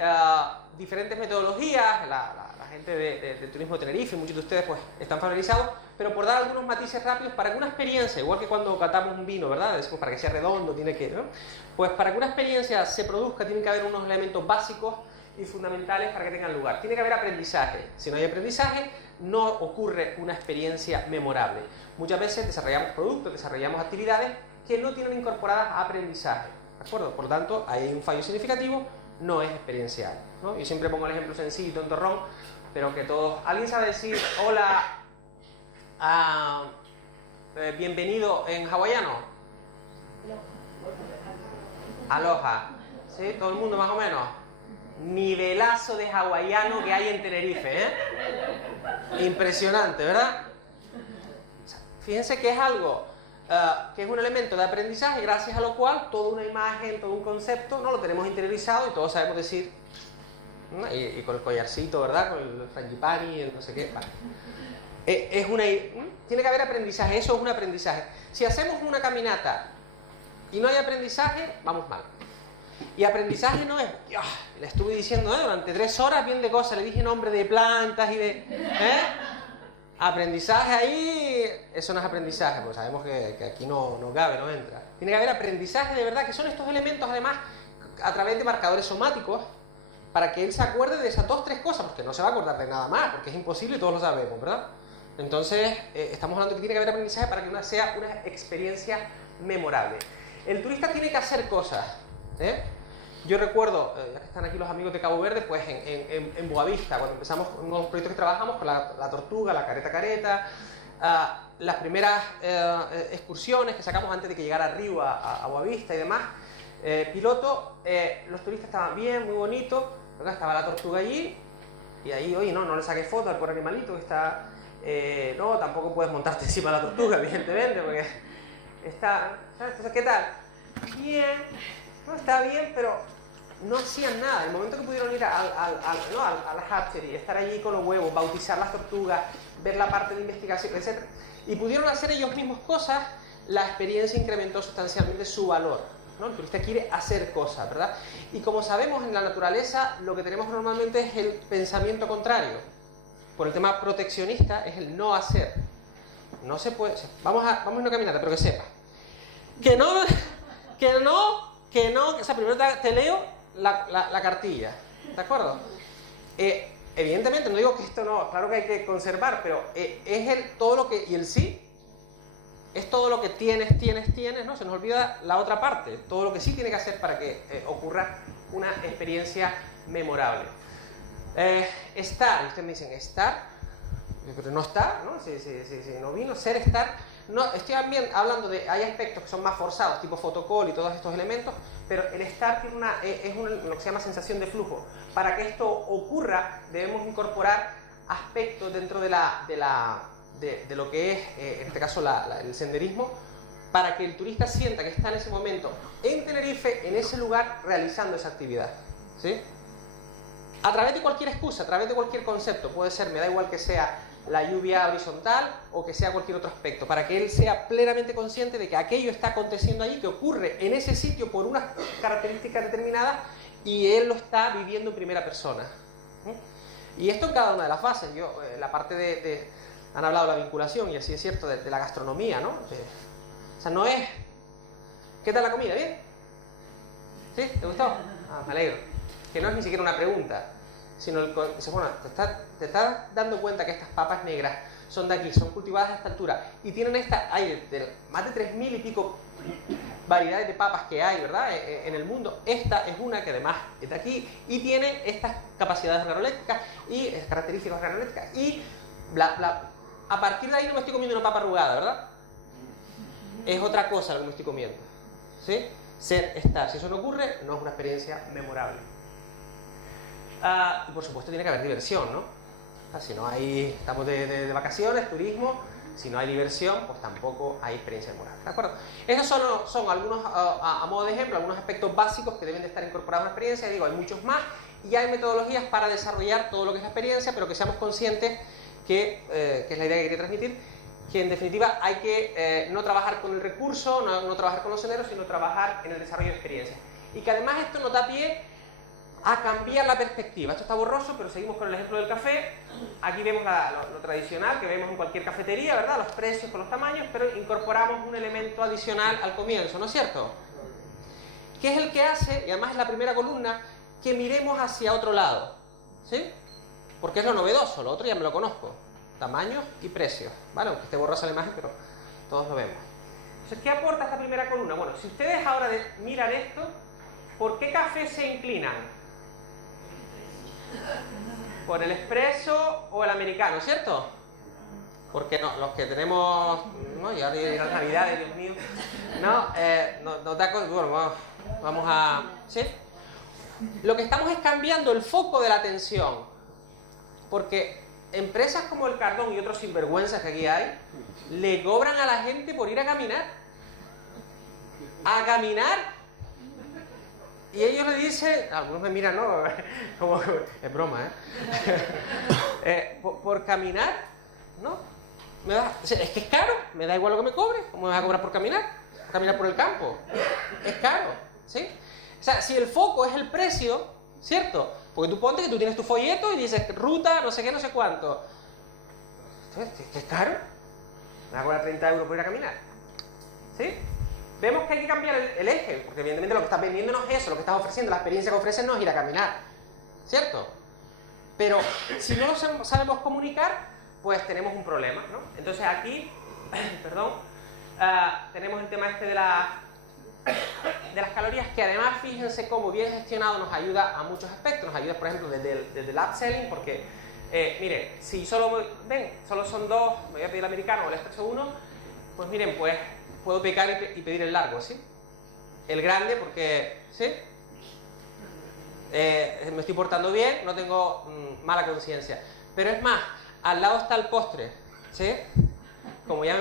diferentes metodologías. La gente de Turismo de Tenerife, muchos de ustedes pues están familiarizados, pero por dar algunos matices rápidos, para que una experiencia, igual que cuando catamos un vino, ¿verdad? Decimos para que sea redondo, tiene que, ¿no? Pues para que una experiencia se produzca, tienen que haber unos elementos básicos y fundamentales para que tengan lugar. Tiene que haber aprendizaje. Si no hay aprendizaje, no ocurre una experiencia memorable. Muchas veces desarrollamos productos, desarrollamos actividades que no tienen incorporadas aprendizaje, ¿de acuerdo? Por lo tanto, ahí hay un fallo significativo, no es experiencial, ¿no? Yo siempre pongo el ejemplo sencillo y tontorrón, pero que todos... ¿Alguien sabe decir hola, bienvenido en hawaiano? Aloha. ¿Sí? Todo el mundo más o menos. Nivelazo de hawaiano que hay en Tenerife, ¿eh? Impresionante, ¿verdad? Fíjense que es algo que es un elemento de aprendizaje, gracias a lo cual toda una imagen, todo un concepto, no lo tenemos interiorizado y todos sabemos decir, ¿no? Y con el collarcito, ¿verdad? Con el frangipani, el no sé qué. Vale. Tiene que haber aprendizaje, eso es un aprendizaje. Si hacemos una caminata y no hay aprendizaje, vamos mal. Y aprendizaje no es, le estuve diciendo durante 3 horas bien de cosas, le dije nombre de plantas y de... Aprendizaje ahí, eso no es aprendizaje, porque sabemos que aquí no cabe, no entra. Tiene que haber aprendizaje de verdad, que son estos elementos además a través de marcadores somáticos, para que él se acuerde de esas 2 o 3 cosas, porque no se va a acordar de nada más, porque es imposible y todos lo sabemos, ¿verdad? Entonces, estamos hablando de que tiene que haber aprendizaje para que sea una experiencia memorable. El turista tiene que hacer cosas, ¿eh? Yo recuerdo, ya que están aquí los amigos de Cabo Verde, pues en Boavista, cuando empezamos con unos proyectos que trabajamos con la tortuga, la careta, las primeras excursiones que sacamos antes de que llegara Río a Boavista y demás, piloto, los turistas estaban bien, muy bonitos, estaba la tortuga allí, y ahí, oye, no le saques fotos al pobre animalito que está... no, tampoco puedes montarte encima de la tortuga, evidentemente, porque está... ¿sabes? Entonces, ¿qué tal? Bien, no, está bien, pero no hacían nada. El momento que pudieron ir al hatchery, estar allí con los huevos, bautizar las tortugas, ver la parte de investigación, etc., y pudieron hacer ellos mismos cosas, la experiencia incrementó sustancialmente su valor, ¿no? El turista quiere hacer cosas, ¿verdad? Y como sabemos, en la naturaleza lo que tenemos normalmente es el pensamiento contrario. Por el tema proteccionista es el no hacer. No se puede... Vamos a una caminata, pero que sepa. Que no, o sea, primero te leo la cartilla, ¿de acuerdo? Evidentemente, no digo que esto no, claro que hay que conservar, pero es todo lo que, y el sí, es todo lo que tienes, ¿no? Se nos olvida la otra parte, todo lo que sí tiene que hacer para que ocurra una experiencia memorable. Estar, ustedes me dicen, estar, pero no estar, ¿no? Si no vino, ser, estar. No, estoy también hablando de, hay aspectos que son más forzados, tipo fotocall y todos estos elementos, pero el estar tiene lo que se llama sensación de flujo. Para que esto ocurra, debemos incorporar aspectos dentro de lo que es, en este caso, el senderismo, para que el turista sienta que está en ese momento en Tenerife, en ese lugar, realizando esa actividad, ¿sí? A través de cualquier excusa, a través de cualquier concepto, puede ser, me da igual que sea la lluvia horizontal o que sea cualquier otro aspecto, para que él sea plenamente consciente de que aquello está aconteciendo allí, que ocurre en ese sitio por unas características determinadas y él lo está viviendo en primera persona. Y esto en cada una de las fases. La parte han hablado de la vinculación, y así es cierto, de la gastronomía, ¿no? O sea, no es... ¿Qué tal la comida? ¿Bien? ¿Sí? ¿Te gustó? Ah, me alegro. Que no es ni siquiera una pregunta, sino bueno, te estás dando cuenta que estas papas negras son de aquí, son cultivadas a esta altura y tienen hay más de 3.000 y pico variedades de papas que hay, ¿verdad? En el mundo. Esta es una que además es de aquí y tiene estas capacidades organolépticas y características organolépticas y bla, bla. A partir de ahí no me estoy comiendo una papa arrugada, ¿verdad? Es otra cosa lo que me estoy comiendo, ¿sí? Ser, estar. Si eso no ocurre, no es una experiencia memorable. Y por supuesto tiene que haber diversión, ¿no? Si no hay, estamos de vacaciones, turismo, si no hay diversión, pues tampoco hay experiencia memorable, ¿de acuerdo? Esos son algunos, a modo de ejemplo, algunos aspectos básicos que deben de estar incorporados en la experiencia. Digo, hay muchos más y hay metodologías para desarrollar todo lo que es la experiencia, pero que seamos conscientes que es la idea que quería transmitir, que en definitiva hay que no trabajar con el recurso, no trabajar con los senderos, sino trabajar en el desarrollo de experiencias. Y que además esto nos da pie a cambiar la perspectiva. Esto está borroso, pero seguimos con el ejemplo del café. Aquí vemos lo tradicional que vemos en cualquier cafetería, ¿verdad? Los precios con los tamaños, pero incorporamos un elemento adicional al comienzo, ¿no es cierto? Que es el que hace, y además es la primera columna, que miremos hacia otro lado, ¿sí? Porque es lo novedoso, lo otro ya me lo conozco. Tamaños y precios, ¿vale? Aunque esté borrosa la imagen, pero todos lo vemos. Entonces, ¿qué aporta esta primera columna? Bueno, si ustedes ahora miran esto, ¿por qué café se inclinan? Por el expreso o el americano, ¿cierto? Porque no, los que tenemos... No, ya las navidades, Dios mío. No, nos da... Bueno, vamos a... ¿Sí? Lo que estamos es cambiando el foco de la atención. Porque empresas como el Cardón y otros sinvergüenzas que aquí hay, le cobran a la gente por ir a caminar. A caminar. Y ellos le dicen, algunos me miran, ¿no? Como, es broma, ¿eh? Por caminar, ¿no? Es que es caro, me da igual lo que me cobre, ¿cómo me vas a cobrar por caminar? Caminar por el campo, es caro, ¿sí? O sea, si el foco es el precio, ¿cierto? Porque tú ponte que tú tienes tu folleto y dices ruta, no sé qué, no sé cuánto. ¿Esto es caro? ¿Me va a cobrar 30 euros por ir a caminar? ¿Sí? Vemos que hay que cambiar el eje, porque evidentemente lo que estás vendiendo no es eso, lo que estás ofreciendo, la experiencia que ofreces no es ir a caminar, ¿cierto? Pero si no sabemos comunicar, pues tenemos un problema, ¿no? Entonces aquí, perdón, tenemos el tema este de las calorías, que además fíjense cómo bien gestionado nos ayuda a muchos aspectos. Nos ayuda, por ejemplo, desde el upselling, porque miren, si solo son dos, me voy a pedir el americano o el expreso 1, pues miren, pues puedo pecar y pedir el largo, ¿sí? El grande, porque, ¿sí? Me estoy portando bien, no tengo mala conciencia. Pero es más, al lado está el postre, ¿sí? Como ya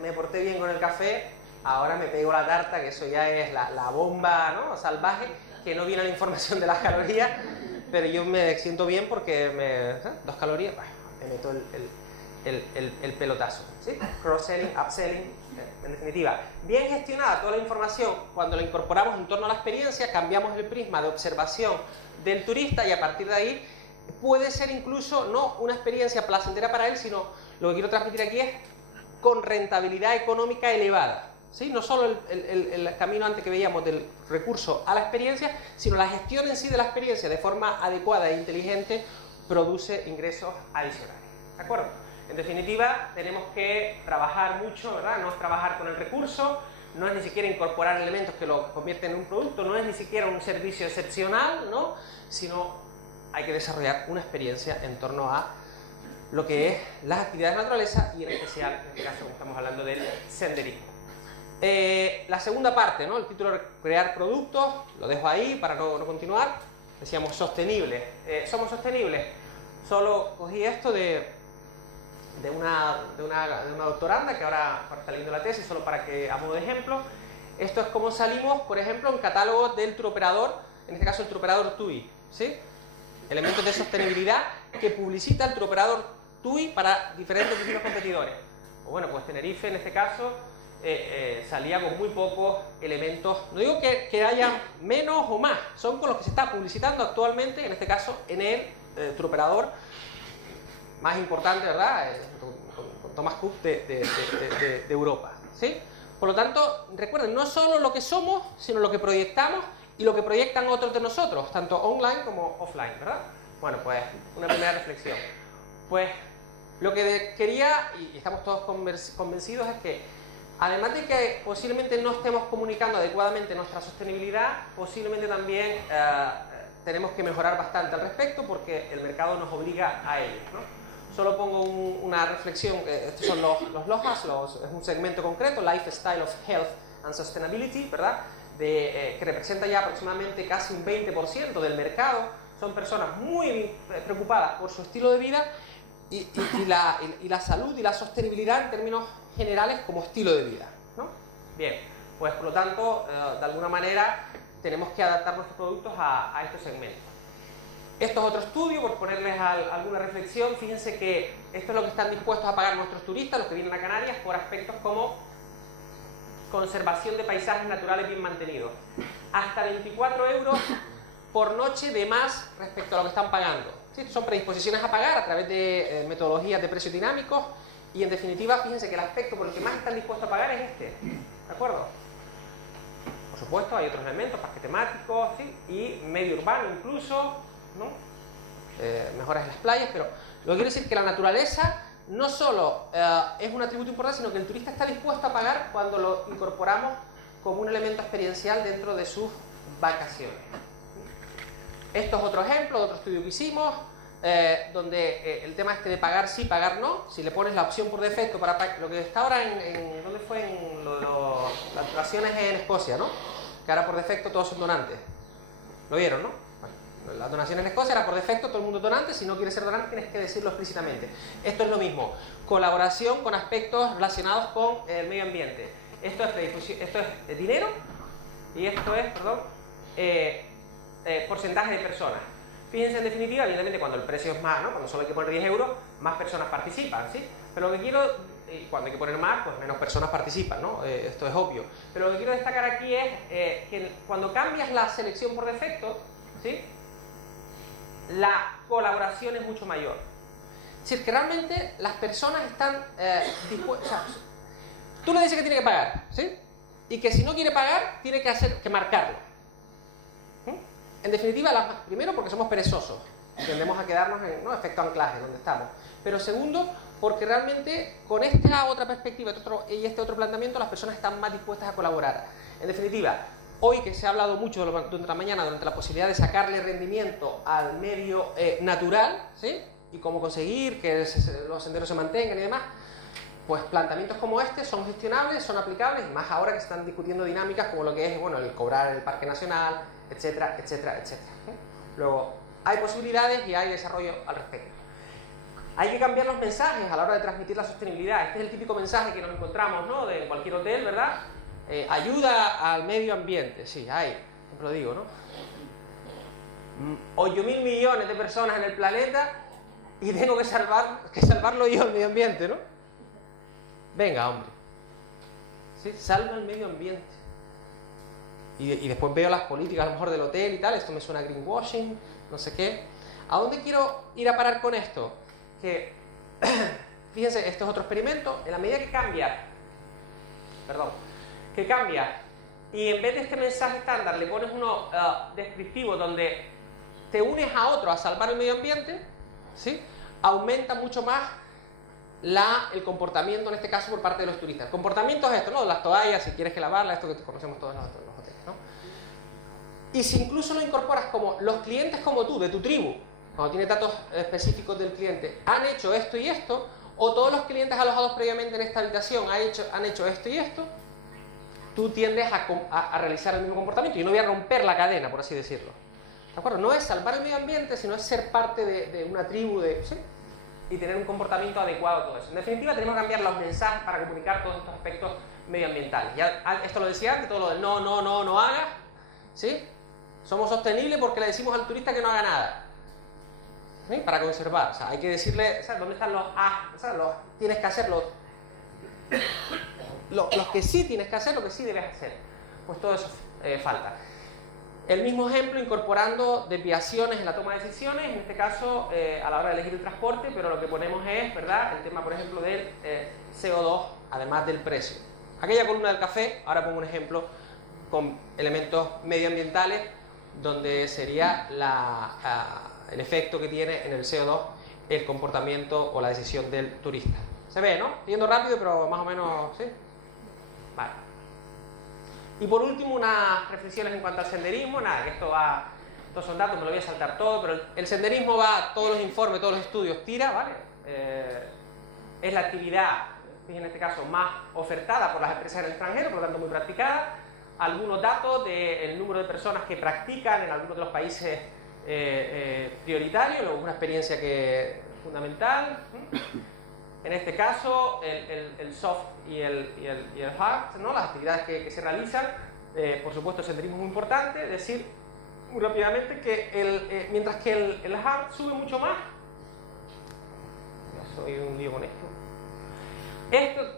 me porté bien con el café, ahora me pego la tarta, que eso ya es la bomba, ¿no? Salvaje, que no viene la información de las calorías, pero yo me siento bien porque 2 calorías, me meto el pelotazo, ¿sí? Cross-selling, upselling, en definitiva. Bien gestionada toda la información, cuando la incorporamos en torno a la experiencia, cambiamos el prisma de observación del turista y a partir de ahí puede ser incluso no una experiencia placentera para él, sino lo que quiero transmitir aquí es con rentabilidad económica elevada. ¿Sí? No solo el camino antes que veíamos del recurso a la experiencia, sino la gestión en sí de la experiencia de forma adecuada e inteligente produce ingresos adicionales. ¿De acuerdo? En definitiva, tenemos que trabajar mucho, ¿verdad? No es trabajar con el recurso, no es ni siquiera incorporar elementos que lo convierten en un producto, no es ni siquiera un servicio excepcional, ¿no? Sino hay que desarrollar una experiencia en torno a lo que es las actividades de naturaleza y en especial, en este caso, estamos hablando del senderismo. La segunda parte, ¿no? El título de crear productos, lo dejo ahí para no continuar. Decíamos sostenibles. ¿Somos sostenibles? Solo cogí esto de una doctoranda que ahora está leyendo la tesis, solo para que, a modo de ejemplo. Esto es como salimos, por ejemplo, en catálogos del turoperador, en este caso el turoperador TUI, ¿sí? Elementos de sostenibilidad que publicita el turoperador TUI para diferentes distintos competidores. Bueno, pues Tenerife en este caso salía con muy pocos elementos, no digo que haya menos o más, son con los que se está publicitando actualmente, en este caso en el turoperador más importante, ¿verdad? Con Thomas Cook de Europa, ¿sí? Por lo tanto, recuerden, no solo lo que somos, sino lo que proyectamos y lo que proyectan otros de nosotros, tanto online como offline, ¿verdad? Bueno, pues una primera reflexión. Pues lo que quería, y estamos todos convencidos, es que además de que posiblemente no estemos comunicando adecuadamente nuestra sostenibilidad, posiblemente también tenemos que mejorar bastante al respecto porque el mercado nos obliga a ello, ¿no? Solo pongo una reflexión, estos son los LOHAS, es un segmento concreto, Lifestyle of Health and Sustainability, ¿verdad? Que representa ya aproximadamente casi un 20% del mercado. Son personas muy preocupadas por su estilo de vida y la salud y la sostenibilidad en términos generales como estilo de vida, ¿no? Bien, pues por lo tanto, de alguna manera tenemos que adaptar nuestros productos a estos segmentos. Esto es otro estudio, por ponerles alguna reflexión. Fíjense que esto es lo que están dispuestos a pagar nuestros turistas, los que vienen a Canarias, por aspectos como conservación de paisajes naturales bien mantenidos. Hasta 24 euros por noche de más respecto a lo que están pagando. ¿Sí? Son predisposiciones a pagar a través de metodologías de precios dinámicos y en definitiva, fíjense que el aspecto por el que más están dispuestos a pagar es este. ¿De acuerdo? Por supuesto, hay otros elementos, parques temáticos, ¿sí? Y medio urbano incluso, ¿no? Mejoras en las playas, pero lo que quiero decir es que la naturaleza no solo es un atributo importante, sino que el turista está dispuesto a pagar cuando lo incorporamos como un elemento experiencial dentro de sus vacaciones. Esto es otro ejemplo de otro estudio que hicimos, donde el tema este de pagar sí, pagar no, si le pones la opción por defecto para pagar, lo que está ahora ¿dónde fue? En las donaciones en Escocia, ¿no? Que ahora por defecto todos son donantes. ¿Lo vieron, no? Bueno, las donaciones en Escocia era por defecto todo el mundo donante, si no quieres ser donante tienes que decirlo explícitamente. Esto es lo mismo, colaboración con aspectos relacionados con el medio ambiente. Esto es dinero y esto es, perdón, porcentaje de personas. Fíjense en definitiva, evidentemente cuando el precio es más, ¿no? Cuando solo hay que poner 10 euros, más personas participan, ¿sí? Pero lo que quiero, cuando hay que poner más, pues menos personas participan, ¿no? Esto es obvio. Pero lo que quiero destacar aquí es que cuando cambias la selección por defecto, ¿sí? La colaboración es mucho mayor. Es decir, que realmente las personas están dispuestas... O sea, tú le dices que tiene que pagar, ¿sí? Y que si no quiere pagar, tiene que marcarlo. En definitiva, primero porque somos perezosos. Tendemos a quedarnos en efecto anclaje, donde estamos. Pero segundo, porque realmente con esta otra perspectiva y este otro planteamiento, las personas están más dispuestas a colaborar. En definitiva, hoy que se ha hablado mucho durante la mañana, durante la posibilidad de sacarle rendimiento al medio natural, ¿sí? Y cómo conseguir que los senderos se mantengan y demás, pues planteamientos como este son gestionables, son aplicables, más ahora que se están discutiendo dinámicas como lo que es, bueno, el cobrar el Parque Nacional, etcétera, etcétera, etcétera. Luego, hay posibilidades y hay desarrollo al respecto. Hay que cambiar los mensajes a la hora de transmitir la sostenibilidad. Este es el típico mensaje que nos encontramos, ¿no?, de cualquier hotel, ¿verdad? Ayuda al medio ambiente, sí, hay, siempre lo digo, ¿no? 8.000 millones de personas en el planeta y tengo que salvarlo yo, el medio ambiente, ¿no? Venga, hombre. ¿Sí? Salva el medio ambiente. Y después veo las políticas a lo mejor del hotel y tal, esto me suena a greenwashing, no sé qué. ¿A dónde quiero ir a parar con esto? Que, fíjense, esto es otro experimento, en la medida que cambia, y en vez de este mensaje estándar le pones uno descriptivo donde te unes a otro a salvar el medio ambiente, ¿sí? Aumenta mucho más el comportamiento, en este caso por parte de los turistas. El comportamiento es esto, ¿no? Las toallas, si quieres que lavarlas, esto que conocemos todos los hoteles, ¿no? Y si incluso lo incorporas como los clientes como tú, de tu tribu, cuando tienes datos específicos del cliente, han hecho esto y esto, o todos los clientes alojados previamente en esta habitación han hecho esto y esto, tú tiendes a realizar el mismo comportamiento. Yo no voy a romper la cadena, por así decirlo. ¿De acuerdo? No es salvar el medio ambiente, sino es ser parte de una tribu, ¿sí? Y tener un comportamiento adecuado a todo eso. En definitiva, tenemos que cambiar los mensajes para comunicar todos estos aspectos medioambientales. Ya, esto lo decía antes, todo lo del no hagas, ¿sí? Somos sostenibles porque le decimos al turista que no haga nada, ¿sí? Para conservar. O sea, hay que decirle, ¿sabes? ¿Dónde están los ¿sabes? Tienes que hacer los que sí tienes que hacer, lo que sí debes hacer. Pues todo eso falta. El mismo ejemplo incorporando desviaciones en la toma de decisiones, en este caso a la hora de elegir el transporte, pero lo que ponemos es, ¿verdad?, el tema, por ejemplo, del CO2, además del precio. Aquella columna del café, ahora pongo un ejemplo con elementos medioambientales, donde sería el efecto que tiene en el CO2 el comportamiento o la decisión del turista. ¿Se ve, no? Yendo rápido, pero más o menos, ¿sí? Vale. Y por último, unas reflexiones en cuanto al senderismo. Nada, que estos son datos, me lo voy a saltar todo, pero el senderismo va, todos los informes, todos los estudios, tira, ¿vale? Es la actividad, en este caso, más ofertada por las empresas en el extranjero, por lo tanto muy practicada. Algunos datos del número de personas que practican en algunos de los países prioritarios, una experiencia que es fundamental. En este caso, el soft y el hard, ¿no? Las actividades que se realizan, por supuesto el senderismo es muy importante, decir muy rápidamente que mientras que el hard sube mucho más, ya soy un lío con esto,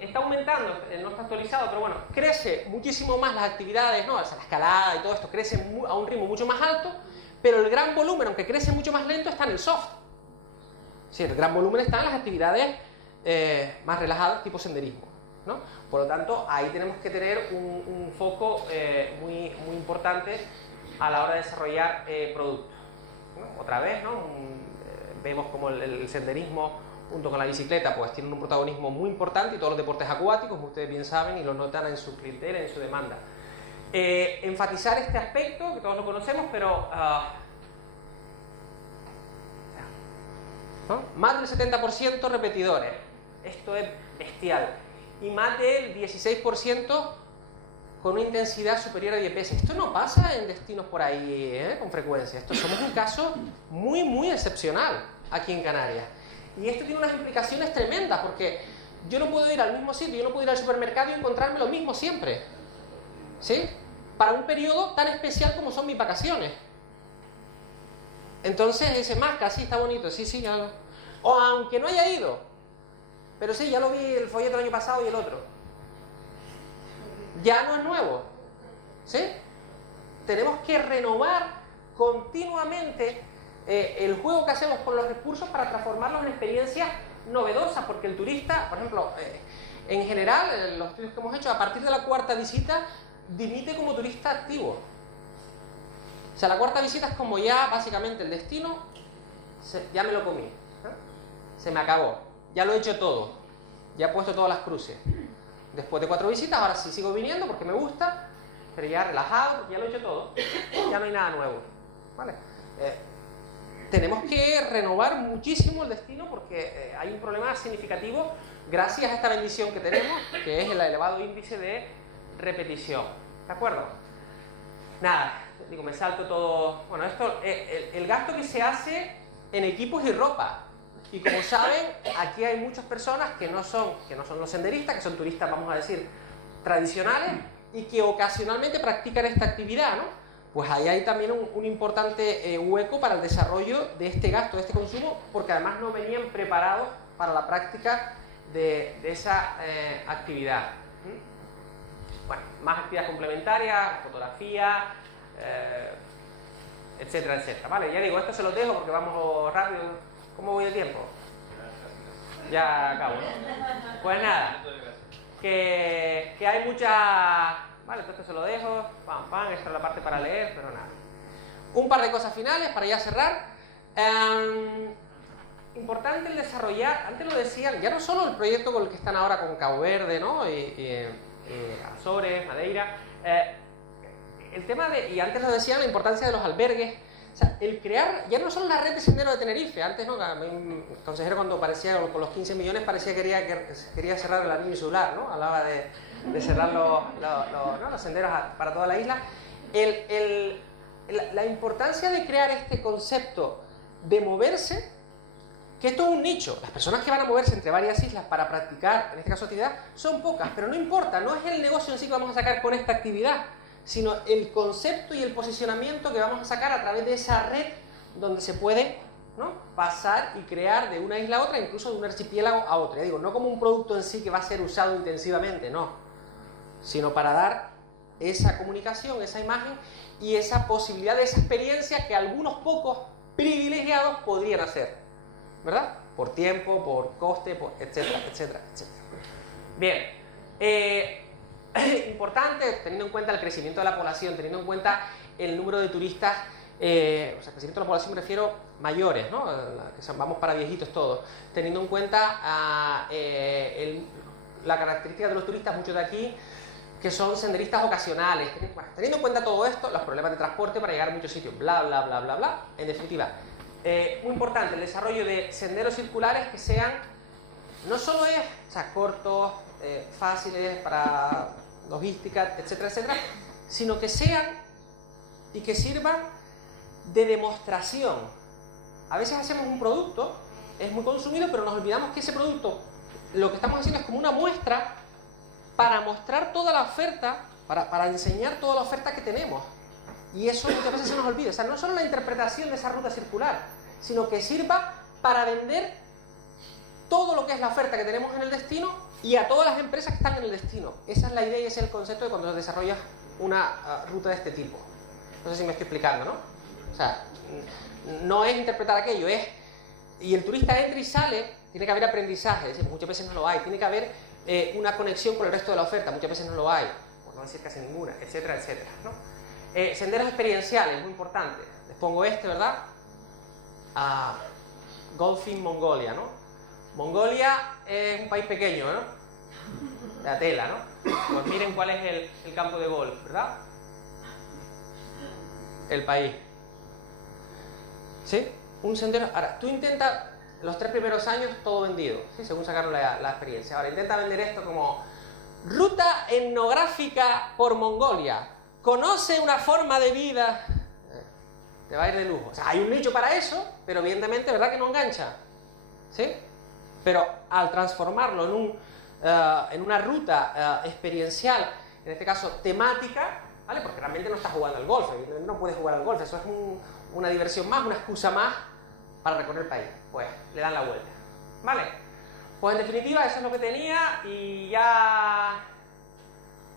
está aumentando, no está actualizado, pero bueno, crece muchísimo más las actividades, ¿no? O sea, la escalada y todo esto crece a un ritmo mucho más alto, pero el gran volumen, aunque crece mucho más lento, está en el soft. Sí, el gran volumen está en las actividades más relajadas, tipo senderismo, ¿no? Por lo tanto, ahí tenemos que tener un foco muy importante a la hora de desarrollar productos, ¿no? Otra vez, ¿no? Vemos como el senderismo junto con la bicicleta pues tienen un protagonismo muy importante, y todos los deportes acuáticos, como ustedes bien saben, y lo notan en su clientela, en su demanda. Enfatizar este aspecto, que todos lo conocemos, pero ¿no? Más del 70% repetidores. Esto es bestial. Y más del 16% con una intensidad superior a 10 veces. Esto no pasa en destinos por ahí con frecuencia. Esto somos un caso muy excepcional aquí en Canarias. Y esto tiene unas implicaciones tremendas, porque yo no puedo ir al mismo sitio, yo no puedo ir al supermercado y encontrarme lo mismo siempre, ¿sí? Para un periodo tan especial como son mis vacaciones. Entonces dice, Marca, sí, está bonito, sí, ya lo... O aunque no haya ido, pero sí, ya lo vi el folleto el año pasado y el otro. Ya no es nuevo, ¿sí? Tenemos que renovar continuamente el juego que hacemos con los recursos para transformarlos en experiencias novedosas, porque el turista, por ejemplo, en general, los estudios que hemos hecho, a partir de la cuarta visita, dimite como turista activo. O sea, la cuarta visita es como ya, básicamente, el destino, ya me lo comí, ¿eh? Se me acabó, ya lo he hecho todo, ya he puesto todas las cruces. Después de 4 visitas, ahora sí sigo viniendo porque me gusta, pero ya relajado, porque ya lo he hecho todo, ya no hay nada nuevo, ¿vale? Tenemos que renovar muchísimo el destino porque hay un problema significativo gracias a esta bendición que tenemos, que es el elevado índice de repetición. ¿De acuerdo? Nada, digo, me salto todo. Bueno, esto, el gasto que se hace en equipos y ropa. Y como saben, aquí hay muchas personas que no son los senderistas, que son turistas, vamos a decir, tradicionales, y que ocasionalmente practican esta actividad, ¿no? Pues ahí hay también un importante hueco para el desarrollo de este gasto, de este consumo, porque además no venían preparados para la práctica de esa actividad. Bueno, más actividades complementarias, fotografía, etcétera, etcétera. Vale, ya digo, esto se los dejo porque vamos rápido. ¿Cómo voy de tiempo? Ya acabo, ¿no? Pues nada, que hay mucha... Vale, todo esto se lo dejo, pam, pam, esta es la parte para leer, pero nada. Un par de cosas finales para ya cerrar. Importante el desarrollar, antes lo decían, ya no solo el proyecto con el que están ahora con Cabo Verde, ¿no? Y Azores, Madeira, el tema de, y antes lo decían, la importancia de los albergues. O sea, el crear, ya no solo la red de senderos de Tenerife, antes, ¿no? El consejero cuando parecía con los 15 millones parecía que quería cerrar el anillo insular, ¿no? Hablaba de cerrar los senderos para toda la isla. La importancia de crear este concepto de moverse, que esto es un nicho. Las personas que van a moverse entre varias islas para practicar, en este caso actividad, son pocas, pero no importa, no es el negocio en sí que vamos a sacar con esta actividad, sino el concepto y el posicionamiento que vamos a sacar a través de esa red donde se puede, ¿no?, pasar y crear de una isla a otra, incluso de un archipiélago a otro. Ya digo, no como un producto en sí que va a ser usado intensivamente, no, sino para dar esa comunicación, esa imagen y esa posibilidad de esa experiencia que algunos pocos privilegiados podrían hacer, ¿verdad? Por tiempo, por coste, por etcétera, etcétera, etcétera. Bien, importante, teniendo en cuenta el crecimiento de la población, teniendo en cuenta el número de turistas, o sea, crecimiento de la población me refiero mayores, ¿no? Vamos para viejitos todos, teniendo en cuenta la característica de los turistas, muchos de aquí, que son senderistas ocasionales. Bueno, teniendo en cuenta todo esto, los problemas de transporte para llegar a muchos sitios, bla, bla, bla, bla, bla, en definitiva, muy importante el desarrollo de senderos circulares que sean, no solo o sea, cortos, fáciles para logística, etcétera, etcétera, sino que sean y que sirvan de demostración. A veces hacemos un producto, es muy consumido, pero nos olvidamos que ese producto, lo que estamos haciendo es como una muestra para mostrar toda la oferta, para enseñar toda la oferta que tenemos. Y eso muchas veces se nos olvida. O sea, no solo la interpretación de esa ruta circular, sino que sirva para vender todo lo que es la oferta que tenemos en el destino y a todas las empresas que están en el destino. Esa es la idea y ese es el concepto de cuando desarrollas una ruta de este tipo. No sé si me estoy explicando, ¿no? O sea, no es interpretar aquello, y el turista entra y sale, tiene que haber aprendizaje, es decir, muchas veces no lo hay, tiene que haber una conexión con el resto de la oferta, muchas veces no lo hay, por no decir casi ninguna, etcétera, etcétera, ¿no? Senderos experienciales, muy importante. Les pongo ¿verdad? Golfing Mongolia, ¿no? Mongolia es un país pequeño, ¿no? La tela, ¿no? Pues miren cuál es el campo de golf, ¿verdad? El país. ¿Sí? Un sendero. Ahora, tú intentas los 3 primeros años todo vendido, ¿sí? Según sacaron la experiencia. Ahora, intenta vender esto como ruta etnográfica por Mongolia. Conoce una forma de vida. Te va a ir de lujo. O sea, hay un nicho para eso, pero evidentemente, ¿verdad que no engancha? ¿Sí? Pero al transformarlo en una ruta experiencial, en este caso temática, ¿vale? Porque realmente no estás jugando al golf, evidentemente no puedes jugar al golf, eso es una diversión más, una excusa más para recorrer el país. Pues le dan la vuelta, ¿vale? Pues en definitiva eso es lo que tenía y ya...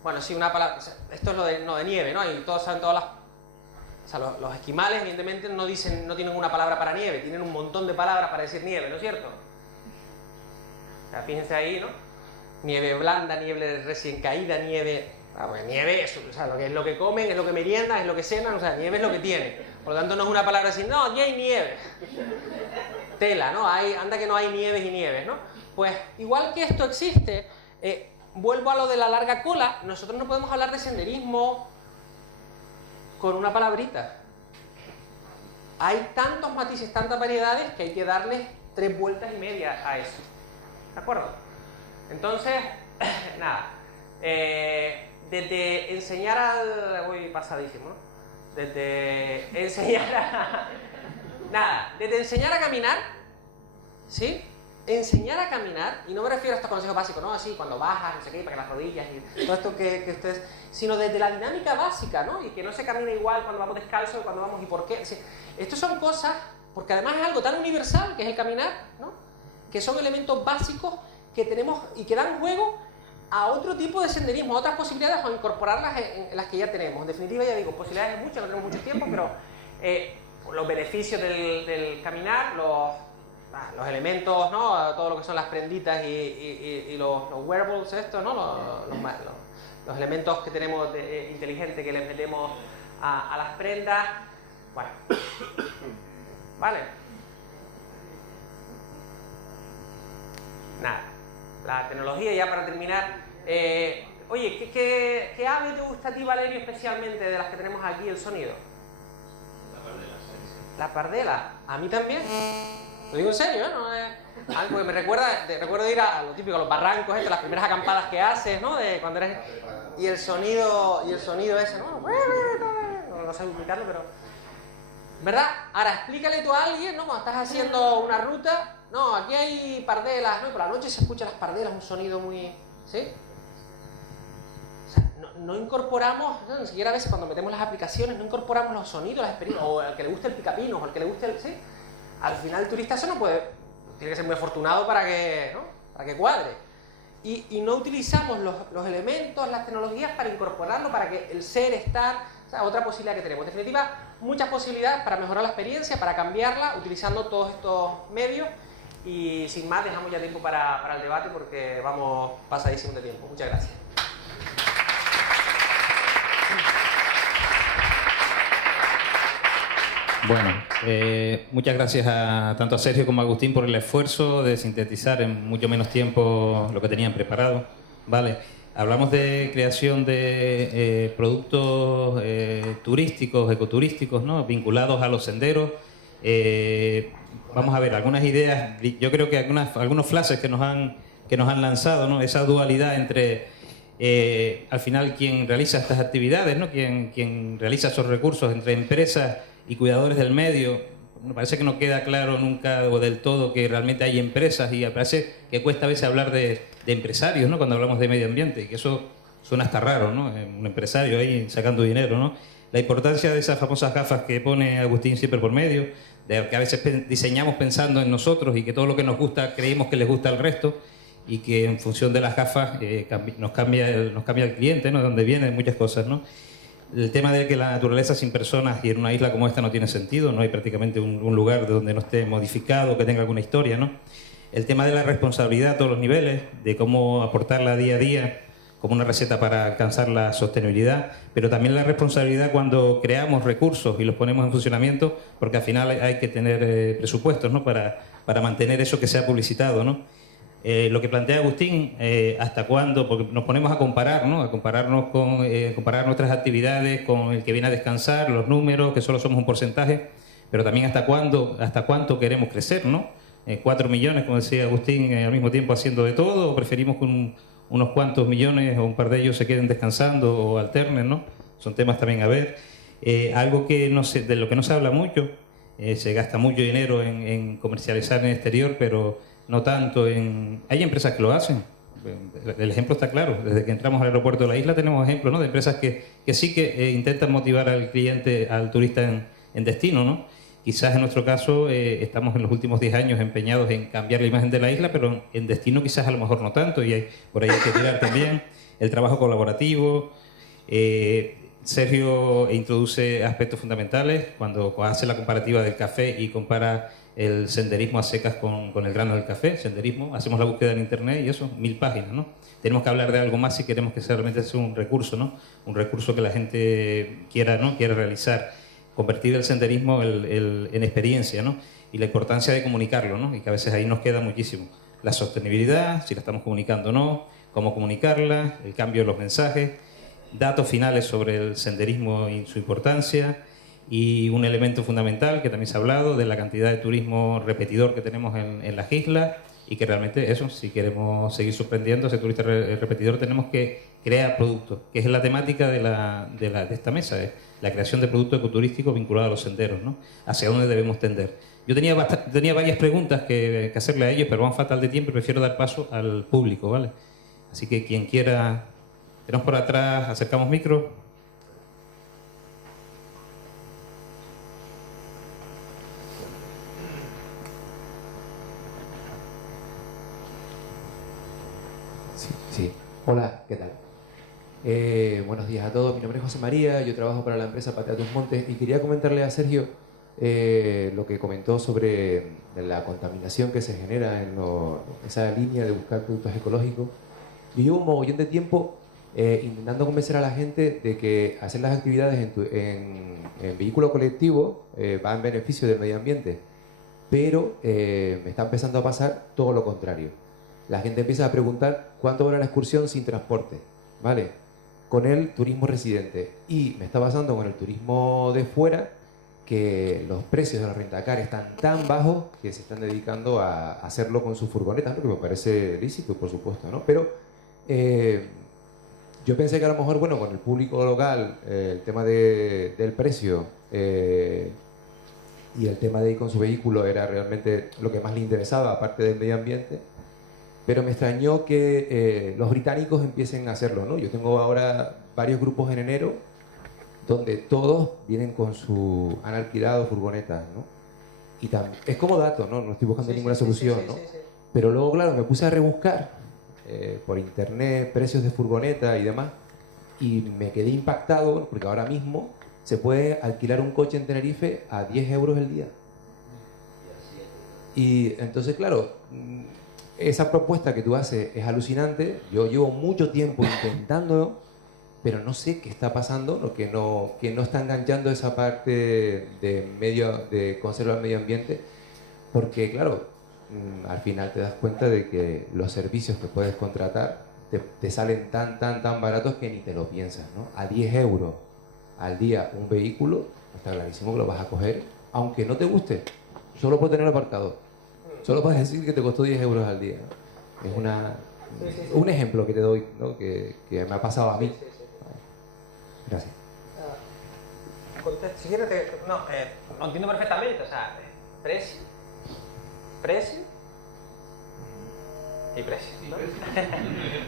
Bueno, sí, una palabra, esto es lo de nieve, ¿no? Y todos saben todas las sea, los esquimales, evidentemente, no tienen una palabra para nieve, tienen un montón de palabras para decir nieve, ¿no es cierto? O sea, fíjense ahí, ¿no? Nieve blanda, nieve recién caída, nieve... Pues nieve es, o sea, lo que comen, es lo que meriendan, es lo que cenan, o sea, nieve es lo que tiene. Por lo tanto, no es una palabra así, no, aquí hay nieve. Tela, ¿no? Anda que no hay nieves y nieves, ¿no? Pues, igual que esto existe, vuelvo a lo de la larga cola, nosotros no podemos hablar de senderismo con una palabrita. Hay tantos matices, tantas variedades, que hay que darles 3 vueltas y media a eso. ¿De acuerdo? Entonces, nada. Desde enseñar al... Voy pasadísimo, ¿no? Desde enseñar a... Nada, desde enseñar a caminar, ¿sí? Enseñar a caminar, y no me refiero a estos consejos básicos, ¿no? Así, cuando bajas, no sé qué, para que las rodillas y todo esto que ustedes... Sino desde la dinámica básica, ¿no? Y que no se camina igual cuando vamos descalzos, cuando vamos y por qué. Sí, estos son cosas, porque además es algo tan universal, que es el caminar, ¿no? Que son elementos básicos que tenemos y que dan juego a otro tipo de senderismo, a otras posibilidades, o incorporarlas en las que ya tenemos. En definitiva, ya digo, posibilidades hay muchas, no tenemos mucho tiempo, pero los beneficios del caminar, los elementos, ¿no? Todo lo que son las prenditas y los wearables, esto, ¿no? Los elementos que tenemos inteligentes que les metemos a las prendas. Bueno, vale. Nada. La tecnología, ya para terminar. Oye, ¿qué ave te gusta a ti, Valerio, especialmente de las que tenemos aquí, el sonido? La pardela. ¿A mí también? Lo digo en serio, ¿eh? No es algo que me recuerdo de ir a lo típico, a los barrancos, las primeras acampadas que haces, ¿no? De cuando eres... Y el sonido ese, ¿no? No sé explicarlo, pero... ¿Verdad? Ahora, explícale tú a alguien, ¿no? Cuando estás haciendo una ruta... No, aquí hay pardelas, ¿no? Y por la noche se escuchan las pardelas, un sonido muy... ¿Sí? O sea, no incorporamos, ¿no? Ni siquiera a veces cuando metemos las aplicaciones, no incorporamos los sonidos, las experiencias, o al que le guste el picapino, o al que le guste el... ¿Sí? Al final el turista eso no puede... Tiene que ser muy afortunado para que, ¿no? Para que cuadre. Y no utilizamos los elementos, las tecnologías para incorporarlo, para que el ser, estar... O sea, otra posibilidad que tenemos. En definitiva, muchas posibilidades para mejorar la experiencia, para cambiarla, utilizando todos estos medios. Y sin más, dejamos ya tiempo para el debate porque vamos pasadísimo de tiempo. Muchas gracias. Bueno, muchas gracias tanto a Sergio como a Agustín por el esfuerzo de sintetizar en mucho menos tiempo lo que tenían preparado. Vale, hablamos de creación de productos turísticos, ecoturísticos, ¿no? Vinculados a los senderos. Vamos a ver algunas ideas. Yo creo que algunos flashes que nos han lanzado, ¿no? Esa dualidad entre al final quien realiza estas actividades, ¿no? Quien realiza esos recursos entre empresas y cuidadores del medio. Me parece que no queda claro nunca o del todo que realmente hay empresas, y me parece que cuesta a veces hablar de empresarios, ¿no? Cuando hablamos de medio ambiente, que eso suena hasta raro, ¿no? Un empresario ahí sacando dinero, ¿no? La importancia de esas famosas gafas que pone Agustín siempre por medio, de que a veces diseñamos pensando en nosotros y que todo lo que nos gusta creemos que les gusta al resto, y que en función de las gafas nos cambia el cliente, ¿no? De dónde viene, muchas cosas, ¿no? El tema de que la naturaleza sin personas y en una isla como esta no tiene sentido, no hay prácticamente un lugar de donde no esté modificado, que tenga alguna historia, ¿no? El tema de la responsabilidad a todos los niveles, de cómo aportarla día a día como una receta para alcanzar la sostenibilidad, pero también la responsabilidad cuando creamos recursos y los ponemos en funcionamiento, porque al final hay que tener presupuestos, ¿no? para mantener eso que sea publicitado, ¿no? Lo que plantea Agustín, hasta cuándo, porque nos ponemos a comparar, ¿no? A compararnos comparar nuestras actividades con el que viene a descansar, los números, que solo somos un porcentaje, pero también hasta cuánto queremos crecer, ¿no? 4 millones, como decía Agustín, al mismo tiempo haciendo de todo, o preferimos que unos cuantos millones o un par de ellos se queden descansando o alternen, ¿no? Son temas también a ver. Algo que de lo que no se habla mucho, se gasta mucho dinero en comercializar en el exterior, pero no tanto hay empresas que lo hacen. El ejemplo está claro. Desde que entramos al aeropuerto de la isla tenemos ejemplos, ¿no? De empresas que sí que intentan motivar al cliente, al turista en destino, ¿no? Quizás en nuestro caso estamos en los últimos 10 años empeñados en cambiar la imagen de la isla, pero en destino quizás a lo mejor no tanto, y por ahí hay que tirar también. El trabajo colaborativo, Sergio introduce aspectos fundamentales cuando hace la comparativa del café y compara el senderismo a secas con el grano del café, senderismo, hacemos la búsqueda en internet y eso, 1000 páginas, ¿no? Tenemos que hablar de algo más si queremos que realmente sea un recurso, ¿no? Un recurso que la gente quiera, ¿no? Quiera realizar, convertir el senderismo en experiencia, ¿no? Y la importancia de comunicarlo, ¿no? Y que a veces ahí nos queda muchísimo. La sostenibilidad, si la estamos comunicando o no, cómo comunicarla, el cambio de los mensajes, datos finales sobre el senderismo y su importancia, y un elemento fundamental que también se ha hablado de la cantidad de turismo repetidor que tenemos en las islas, y que realmente eso, si queremos seguir sorprendiendo a ese turista repetidor, tenemos que crear productos, que es la temática de esta mesa, la creación de productos ecoturísticos vinculados a los senderos, ¿no? Hacia dónde debemos tender. Yo tenía varias preguntas que hacerle a ellos, pero van fatal de tiempo y prefiero dar paso al público, ¿vale? Así que quien quiera, tenemos por atrás, acercamos micro. Sí. Hola, ¿qué tal? Buenos días a todos, mi nombre es José María, yo trabajo para la empresa Pateatus Montes y quería comentarle a Sergio lo que comentó sobre la contaminación que se genera en esa línea de buscar productos ecológicos. Yo llevo un mogollón de tiempo intentando convencer a la gente de que hacer las actividades en vehículo colectivo va en beneficio del medio ambiente, pero me está empezando a pasar todo lo contrario. La gente empieza a preguntar cuánto vale la excursión sin transporte, ¿vale? Con el turismo residente. Y me está pasando con el turismo de fuera que los precios de los rentacar están tan bajos que se están dedicando a hacerlo con sus furgonetas, ¿no? Que me parece lícito, por supuesto, ¿no? Pero yo pensé que a lo mejor, bueno, con el público local, el tema del precio y el tema de ir con su vehículo era realmente lo que más le interesaba, aparte del medio ambiente. Pero me extrañó que los británicos empiecen a hacerlo, ¿no? Yo tengo ahora varios grupos en enero donde todos vienen han alquilado furgonetas, ¿no? Y es como dato, ¿no? No estoy buscando ninguna solución, ¿no? Pero luego, claro, me puse a rebuscar por internet precios de furgoneta y demás y me quedé impactado porque ahora mismo se puede alquilar un coche en Tenerife a 10 euros el día. Y entonces, claro, esa propuesta que tú haces es alucinante. Yo llevo mucho tiempo intentándolo, pero no sé qué está pasando, que no está enganchando esa parte de conservar el medio ambiente, porque claro, al final te das cuenta de que los servicios que puedes contratar te salen tan baratos que ni te lo piensas, ¿no? A 10 euros al día un vehículo, está clarísimo que lo vas a coger, aunque no te guste, solo por tener aparcado. Solo puedes decir que te costó 10 euros al día, ¿no? Es un ejemplo que te doy, ¿no? que me ha pasado a mí. Gracias. Si quieres, lo entiendo perfectamente. O sea, precio y precio, ¿no?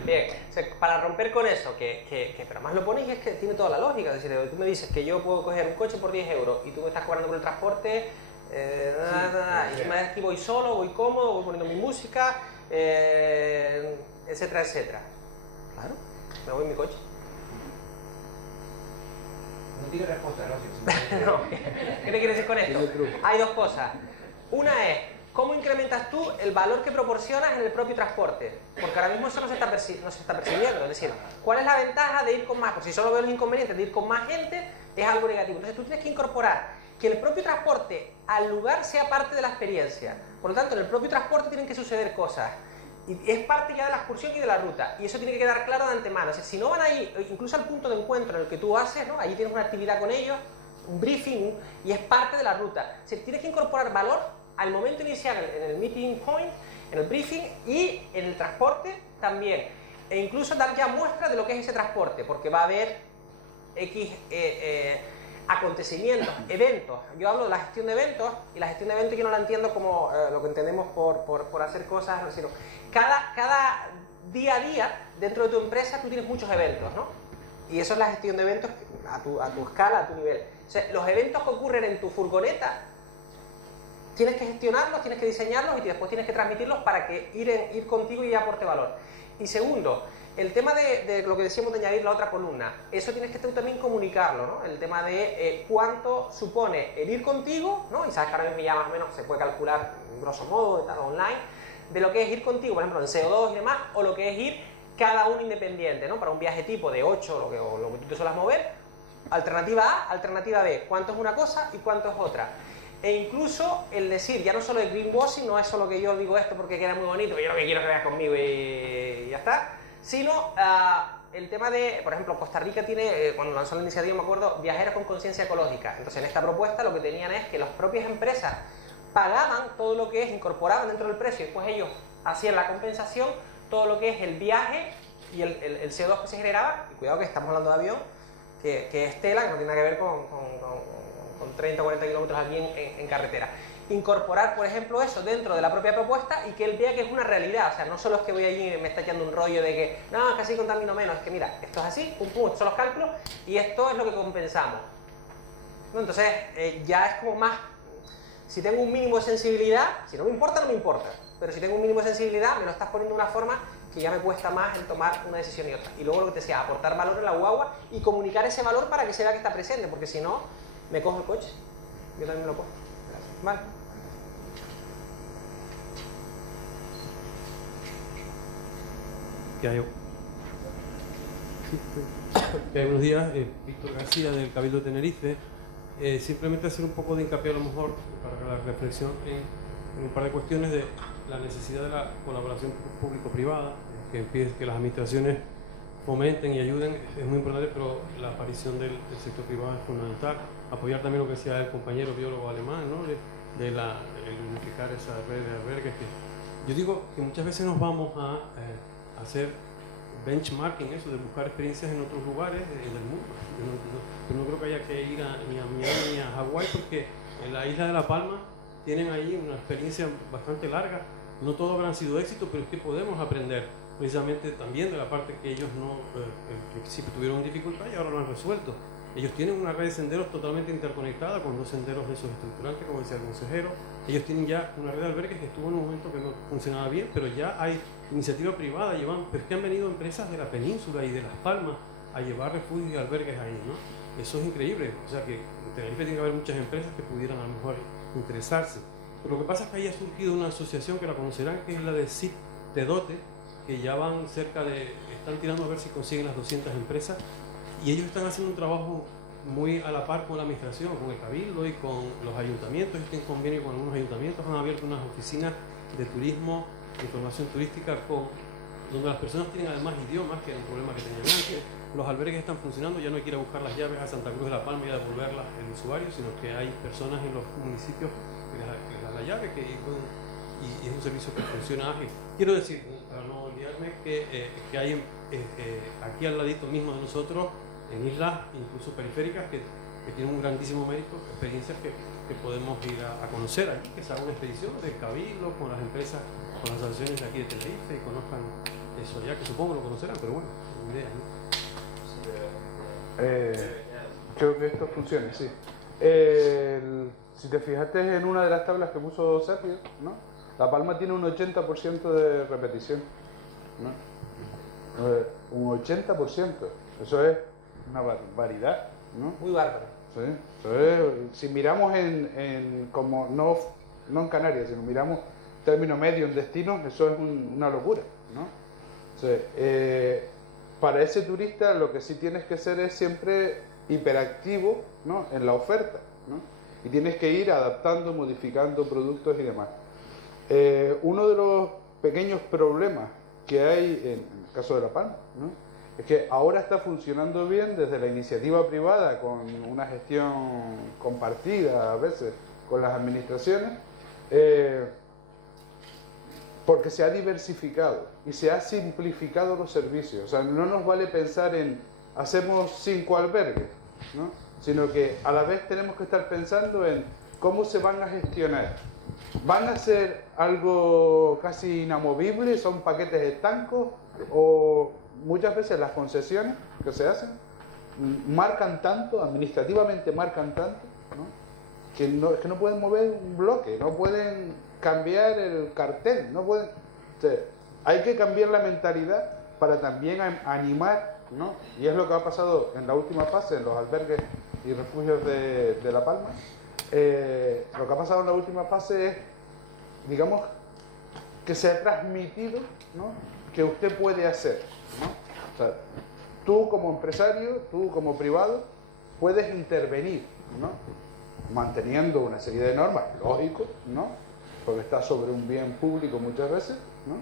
Bien, o sea, para romper con eso, pero más lo pones y es que tiene toda la lógica. Es decir, tú me dices que yo puedo coger un coche por 10 euros y tú me estás cobrando por el transporte. Y me aquí voy solo, voy cómodo, voy poniendo mi música, etcétera, etcétera. Claro, me voy en mi coche. No tiene respuesta, ¿no? No. ¿Qué te quieres decir con esto? Hay dos cosas. Una es, ¿cómo incrementas tú el valor que proporcionas en el propio transporte? Porque ahora mismo eso no se está percibiendo. Es decir, ¿cuál es la ventaja de ir con más? Porque si solo veo los inconvenientes de ir con más gente, es algo negativo. Entonces tú tienes que incorporar que el propio transporte al lugar sea parte de la experiencia. Por lo tanto, en el propio transporte tienen que suceder cosas. Y es parte ya de la excursión y de la ruta. Y eso tiene que quedar claro de antemano. O sea, si no van ahí, incluso al punto de encuentro en el que tú haces, ¿no? Allí tienes una actividad con ellos, un briefing, y es parte de la ruta. O sea, tienes que incorporar valor al momento inicial, en el meeting point, en el briefing y en el transporte también. E incluso dar ya muestra de lo que es ese transporte, porque va a haber X acontecimientos, eventos. Yo hablo de la gestión de eventos, y la gestión de eventos yo no la entiendo como lo que entendemos por hacer cosas, sino cada día a día dentro de tu empresa tú tienes muchos eventos, ¿no? Y eso es la gestión de eventos a tu escala, a tu nivel. O sea, los eventos que ocurren en tu furgoneta tienes que gestionarlos, tienes que diseñarlos y después tienes que transmitirlos para que ir contigo y aporte valor. Y segundo, El tema de lo que decíamos de añadir la otra columna, eso tienes que tú también comunicarlo, ¿no? El tema de cuánto supone el ir contigo, ¿no? Y sabes que ahora mismo ya más o menos se puede calcular, grosso modo, de tal, online, de lo que es ir contigo, por ejemplo, en CO2 y demás, o lo que es ir cada uno independiente, ¿no? Para un viaje tipo de 8, o lo que tú te suelas mover, alternativa A, alternativa B, cuánto es una cosa y cuánto es otra. E incluso el decir, ya no solo el greenwashing, no es solo que yo digo esto porque queda muy bonito, yo lo que quiero es que veas conmigo y ya está, sino el tema de, por ejemplo, Costa Rica tiene, cuando lanzó la iniciativa, me acuerdo, viajeros con conciencia ecológica. Entonces, en esta propuesta lo que tenían es que las propias empresas pagaban todo lo que es, incorporaban dentro del precio, y después ellos hacían la compensación, todo lo que es el viaje y el CO2 que se generaba, y cuidado que estamos hablando de avión, que es tela, que no tiene nada que ver con 30 o 40 kilómetros aquí en carretera. Incorporar, por ejemplo, eso dentro de la propia propuesta y que él vea que es una realidad. O sea, no solo es que voy allí y me está echando un rollo de que no, es que así contamino menos, es que mira, esto es así, pum pum, estos son los cálculos y esto es lo que compensamos, ¿no? Entonces, ya es como más, si tengo un mínimo de sensibilidad, si no me importa, no me importa, pero si tengo un mínimo de sensibilidad, me lo estás poniendo de una forma que ya me cuesta más el tomar una decisión y otra. Y luego lo que te decía, aportar valor en la guagua y comunicar ese valor para que se vea que está presente, porque si no, me cojo el coche, yo también me lo cojo. Vale. Que hay buenos días, Víctor García del Cabildo de Tenerife. Simplemente hacer un poco de hincapié a lo mejor para la reflexión en un par de cuestiones de la necesidad de la colaboración público-privada, que las administraciones fomenten y ayuden, es muy importante, pero la aparición del sector privado es fundamental. Apoyar también lo que decía el compañero biólogo alemán, ¿no? de unificar esa red de albergues. Yo digo que muchas veces nos vamos a hacer benchmarking, eso de buscar experiencias en otros lugares del mundo. Yo no creo que haya que ir ni a Miami ni a Hawái, porque en la isla de La Palma tienen ahí una experiencia bastante larga. No todo habrán sido éxito, pero es que podemos aprender precisamente también de la parte que ellos no, al principio tuvieron dificultad y ahora lo han resuelto. Ellos tienen una red de senderos totalmente interconectada con 2 senderos de esos estructurantes, como decía el consejero. Ellos tienen ya una red de albergues que estuvo en un momento que no funcionaba bien, pero ya hay iniciativa privada, pero es que han venido empresas de la península y de Las Palmas a llevar refugios y albergues ahí, ¿no? Eso es increíble, o sea que en Tenerife tiene que haber muchas empresas que pudieran a lo mejor interesarse. Pero lo que pasa es que ahí ha surgido una asociación que la conocerán, que es la de CIP Tedote, que ya van están tirando a ver si consiguen las 200 empresas, y ellos están haciendo un trabajo muy a la par con la administración, con el Cabildo y con los ayuntamientos. Ellos tienen convenio con algunos ayuntamientos, han abierto unas oficinas de turismo, de información turística, donde las personas tienen además idiomas, que era un problema que tenían antes. Los albergues están funcionando, ya no hay que ir a buscar las llaves a Santa Cruz de La Palma y a devolverlas al usuario, sino que hay personas en los municipios que les dan la llave y es un servicio que funciona ágil. Quiero decir, para no olvidarme, que hay aquí al ladito mismo de nosotros, en islas incluso periféricas, que tienen un grandísimo mérito, experiencias que podemos ir a conocer allí, que se haga una expedición de Cabildo con las empresas, con las asociaciones de aquí de Tenerife, y conozcan eso ya, que supongo lo conocerán, pero bueno, idea, ¿no? Creo que esto funciona, sí. Si te fijaste en una de las tablas que puso Sergio, ¿no? La Palma tiene un 80% de repetición, ¿no? Un 80%, eso es una barbaridad, ¿no? Muy bárbaro. Sí, eso es, si miramos como no en Canarias, si miramos término medio en destinos, eso es una locura, ¿no? Entonces, para ese turista lo que sí tienes que ser es siempre hiperactivo, ¿no? En la oferta, ¿no? Y tienes que ir adaptando, modificando productos y demás. Uno de los pequeños problemas que hay en el caso de La Palma, ¿no? Es que ahora está funcionando bien desde la iniciativa privada, con una gestión compartida a veces con las administraciones, porque se ha diversificado y se ha simplificado los servicios. O sea, no nos vale pensar en hacemos 5 albergues, ¿no? Sino que a la vez tenemos que estar pensando en cómo se van a gestionar. ¿Van a ser algo casi inamovible? ¿Son paquetes estancos? ¿O muchas veces las concesiones que se hacen marcan tanto, administrativamente marcan tanto, ¿no? que no pueden mover un bloque, no pueden cambiar el cartel, no pueden... O sea, hay que cambiar la mentalidad para también animar, ¿no? Y es lo que ha pasado en la última fase en los albergues y refugios de La Palma. Lo que ha pasado en la última fase es, digamos, que se ha transmitido, ¿no?, que usted puede hacer, ¿no? O sea, tú como empresario, tú como privado, puedes intervenir, ¿no?, manteniendo una serie de normas, lógico, ¿no?, porque está sobre un bien público muchas veces, ¿no?,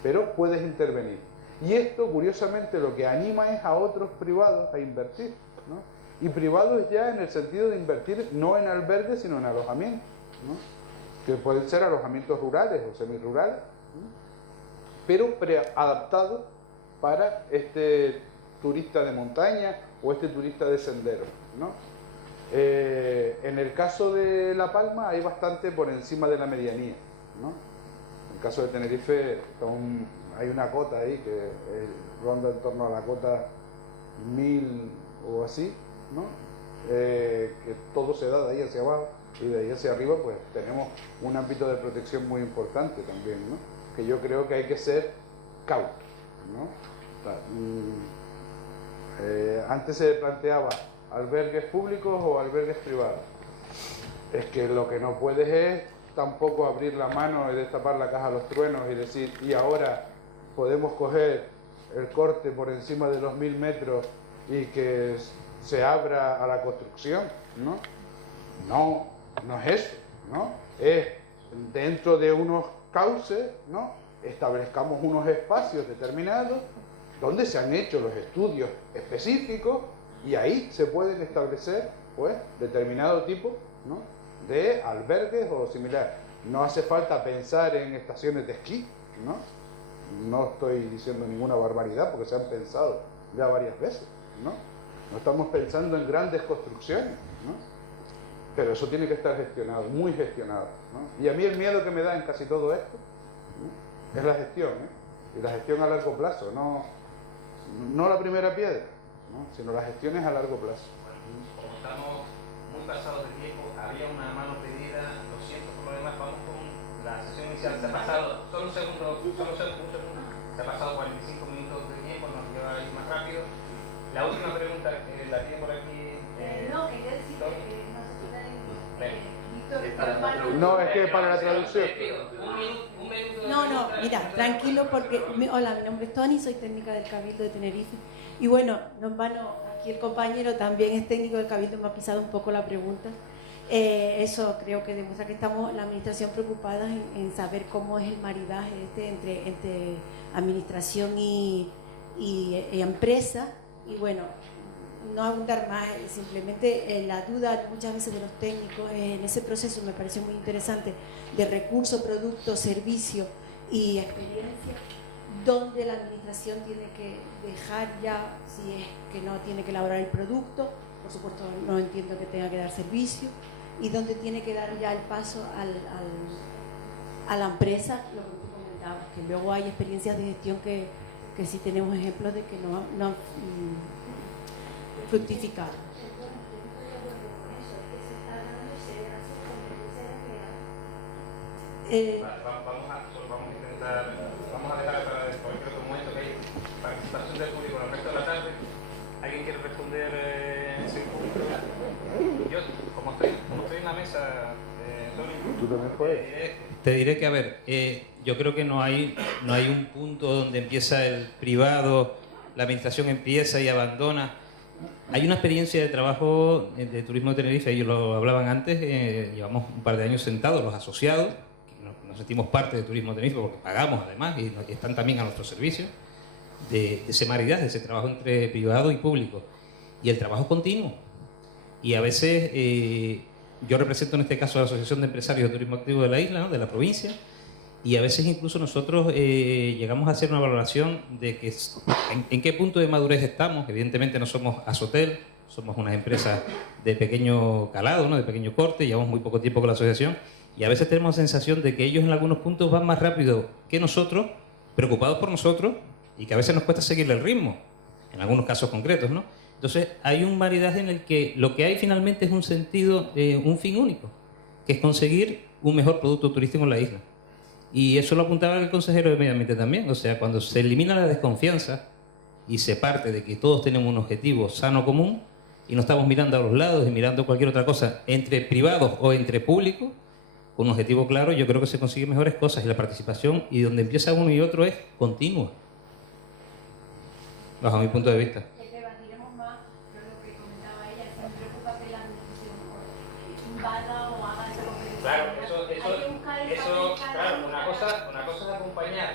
pero puedes intervenir. Y esto, curiosamente, lo que anima es a otros privados a invertir, ¿no? Y privados ya en el sentido de invertir no en albergues, sino en alojamientos, ¿no?, que pueden ser alojamientos rurales o semirurales, ¿no?, pero adaptados para este turista de montaña o este turista de sendero, ¿no? En el caso de La Palma hay bastante por encima de la medianía, ¿no? En el caso de Tenerife hay una cota ahí que ronda en torno a la cota 1000 o así, ¿no? Que todo se da de ahí hacia abajo, y de ahí hacia arriba pues tenemos un ámbito de protección muy importante también, ¿no?, que yo creo que hay que ser cauto, ¿no? O sea, antes se planteaba albergues públicos o albergues privados. Es que lo que no puedes es tampoco abrir la mano y destapar la caja a los truenos y decir, y ahora podemos coger el corte por encima de los 1000 metros y que se abra a la construcción, ¿no? No es eso, ¿no? Es dentro de unos cauces, ¿no?, establezcamos unos espacios determinados donde se han hecho los estudios específicos y ahí se pueden establecer, pues, determinado tipo, ¿no?, de albergues o similar. No hace falta pensar en estaciones de esquí, ¿no? No estoy diciendo ninguna barbaridad porque se han pensado ya varias veces, ¿no? No estamos pensando en grandes construcciones, ¿no? Pero eso tiene que estar gestionado, muy gestionado, ¿no? Y a mí el miedo que me da en casi todo esto, ¿no?, es la gestión, ¿eh? Y la gestión a largo plazo, no la primera piedra, ¿no?, sino las gestiones a largo plazo. Como estamos muy pasados de tiempo, había una mano pedida, lo siento por lo demás, vamos con la sesión inicial. Se ha pasado, solo un segundo, se ha pasado 45 minutos de tiempo, nos lleva a ir más rápido. La última pregunta que la tiene por aquí. No, quería decir que no se trata de No, es que para la traducción. Un minuto. No, mira, tranquilo porque... Hola, mi nombre es Tony, soy técnica del Cabildo de Tenerife. Y bueno, aquí el compañero también es técnico del Cabildo, me ha pisado un poco la pregunta. Eso creo que demuestra que estamos, la administración, preocupada en saber cómo es el maridaje entre administración y empresa. Y bueno, no abundar más, simplemente la duda muchas veces de los técnicos en ese proceso me pareció muy interesante, de recurso, producto, servicio y experiencia, donde la administración tiene que dejar ya, si es que no tiene que elaborar el producto, por supuesto no entiendo que tenga que dar servicio, y donde tiene que dar ya el paso a la empresa, lo que tú comentabas, que luego hay experiencias de gestión que sí tenemos ejemplos de que no han fructificado. Vamos a dejar para cualquier otro momento que hay participación del público en el resto de la tarde. ¿Alguien quiere responder? Sí, yo, como estoy en la mesa, Tony, ¿Tú también puedes? te diré que, a ver, yo creo que no hay un punto donde empieza el privado, la administración empieza y abandona. Hay una experiencia de trabajo de Turismo de Tenerife, ellos lo hablaban antes, llevamos un par de años sentados, los asociados, que nos sentimos parte de Turismo de Tenerife porque pagamos además y están también a nuestro servicio, de ese maridaje, de ese trabajo entre privado y público. Y el trabajo es continuo. Y a veces, yo represento en este caso a la Asociación de Empresarios de Turismo Activo de la isla, ¿no?, de la provincia, y a veces incluso nosotros llegamos a hacer una valoración de que en qué punto de madurez estamos. Evidentemente no somos Asotel, somos una empresa de pequeño calado, ¿no?, de pequeño corte, llevamos muy poco tiempo con la asociación, y a veces tenemos la sensación de que ellos en algunos puntos van más rápido que nosotros, preocupados por nosotros, y que a veces nos cuesta seguirle el ritmo, en algunos casos concretos, ¿no? Entonces hay un maridaje en el que lo que hay finalmente es un sentido, un fin único, que es conseguir un mejor producto turístico en la isla. Y eso lo apuntaba el consejero de Medio Ambiente también. O sea, cuando se elimina la desconfianza y se parte de que todos tenemos un objetivo sano común y no estamos mirando a los lados y mirando cualquier otra cosa entre privados o entre públicos, con un objetivo claro, yo creo que se consiguen mejores cosas. Y la participación, y donde empieza uno y otro, es continua, bajo mi punto de vista. Debatiremos más, pero lo que comentaba ella, es que me preocupa que la administración invada o haga esa competencia. Claro, Claro, una cosa es acompañar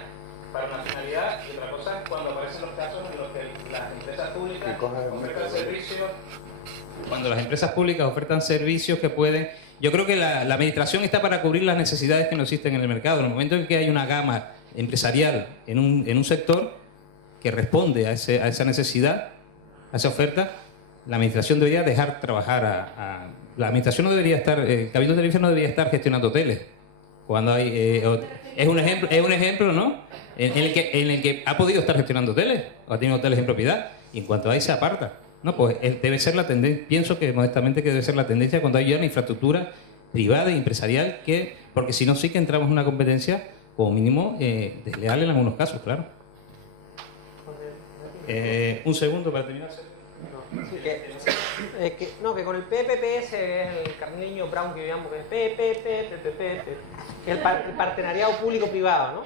para una finalidad y otra cosa es cuando aparecen los casos en los que las empresas públicas ofertan servicios. Cuando las empresas públicas ofertan servicios que pueden... Yo creo que la administración está para cubrir las necesidades que no existen en el mercado. En el momento en que hay una gama empresarial en un sector que responde a esa necesidad, a esa oferta, la administración debería dejar trabajar la administración no debería estar, el Cabildo de Tenerife no debería estar gestionando hoteles. Cuando hay es un ejemplo, ¿no? En el que ha podido estar gestionando hoteles o ha tenido hoteles en propiedad y en cuanto a ahí se aparta. No, pues debe ser la tendencia. Pienso que modestamente que debe ser la tendencia cuando hay ya una infraestructura privada y empresarial porque si no sí que entramos en una competencia como mínimo desleal en algunos casos, claro. Un segundo para terminar. Que con el PPPS, el carniño Brown que llamo, que es el partenariado público-privado, ¿no?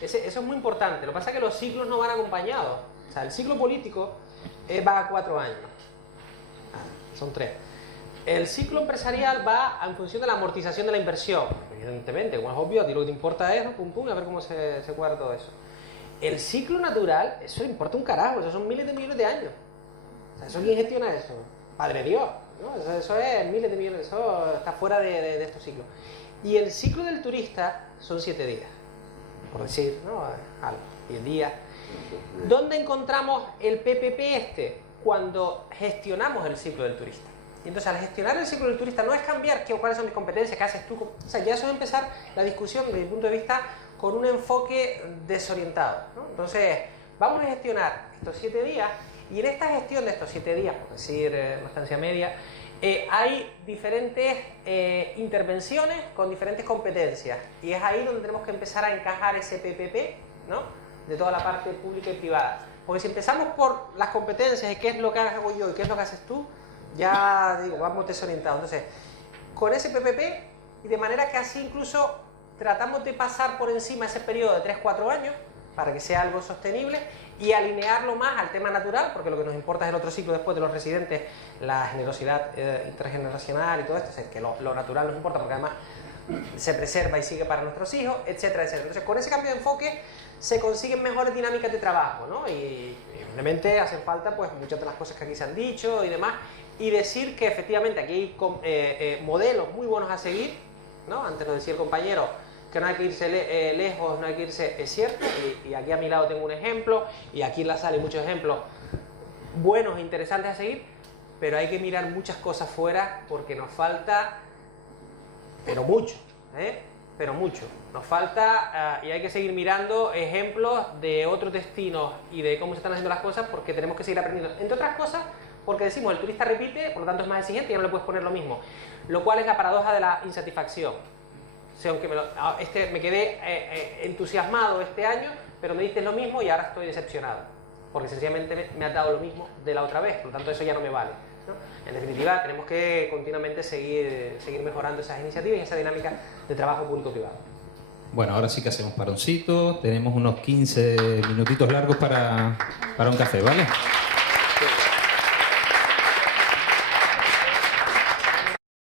Eso es muy importante. Lo que pasa es que los ciclos no van acompañados. O sea, el ciclo político va a 4 años. Son 3. El ciclo empresarial va en función de la amortización de la inversión. Evidentemente, como es obvio, a ti lo que te importa es, pum, pum, a ver cómo se cuadra todo eso. El ciclo natural, eso le importa un carajo, eso son miles de millones de años. O sea, ¿eso quién gestiona eso? Padre Dios, ¿no? Eso es miles de millones, eso está fuera de estos ciclos. Y el ciclo del turista son 7 días, por decir, ¿no? Algo, 10 días. ¿Dónde encontramos el PPP cuando gestionamos el ciclo del turista? Y entonces, al gestionar el ciclo del turista no es cambiar cuáles son mis competencias, qué haces tú. O sea, ya eso es empezar la discusión desde mi punto de vista con un enfoque desorientado, ¿no? Entonces, vamos a gestionar estos 7 días y en esta gestión de estos 7 días, por decir una estancia media, hay diferentes intervenciones con diferentes competencias y es ahí donde tenemos que empezar a encajar ese PPP, ¿no? De toda la parte pública y privada. Porque si empezamos por las competencias y qué es lo que hago yo y qué es lo que haces tú, ya digo, vamos desorientados. Entonces, con ese PPP y de manera que así incluso tratamos de pasar por encima ese periodo de 3-4 años para que sea algo sostenible y alinearlo más al tema natural, porque lo que nos importa es el otro ciclo después de los residentes, la generosidad intergeneracional y todo esto, es que lo natural nos importa porque además se preserva y sigue para nuestros hijos, etcétera, etcétera. Entonces, con ese cambio de enfoque se consiguen mejores dinámicas de trabajo, ¿no? Y evidentemente hacen falta pues muchas de las cosas que aquí se han dicho y demás, y decir que efectivamente aquí hay modelos muy buenos a seguir, ¿no? Antes nos decía el compañero que no hay que irse lejos, no hay que irse, es cierto, y aquí a mi lado tengo un ejemplo, y aquí en la sala hay muchos ejemplos buenos e interesantes a seguir, pero hay que mirar muchas cosas fuera porque nos falta, pero mucho, pero mucho. Nos falta y hay que seguir mirando ejemplos de otros destinos y de cómo se están haciendo las cosas porque tenemos que seguir aprendiendo. Entre otras cosas, porque decimos, el turista repite, por lo tanto es más exigente y ya no le puedes poner lo mismo, lo cual es la paradoja de la insatisfacción. O sea, aunque me quedé entusiasmado este año, pero me diste lo mismo y ahora estoy decepcionado, porque sencillamente me has dado lo mismo de la otra vez, por lo tanto eso ya no me vale, ¿no? En definitiva, tenemos que continuamente seguir mejorando esas iniciativas y esa dinámica de trabajo público-privado. Bueno, ahora sí que hacemos paroncito, tenemos unos 15 minutitos largos para un café, ¿vale?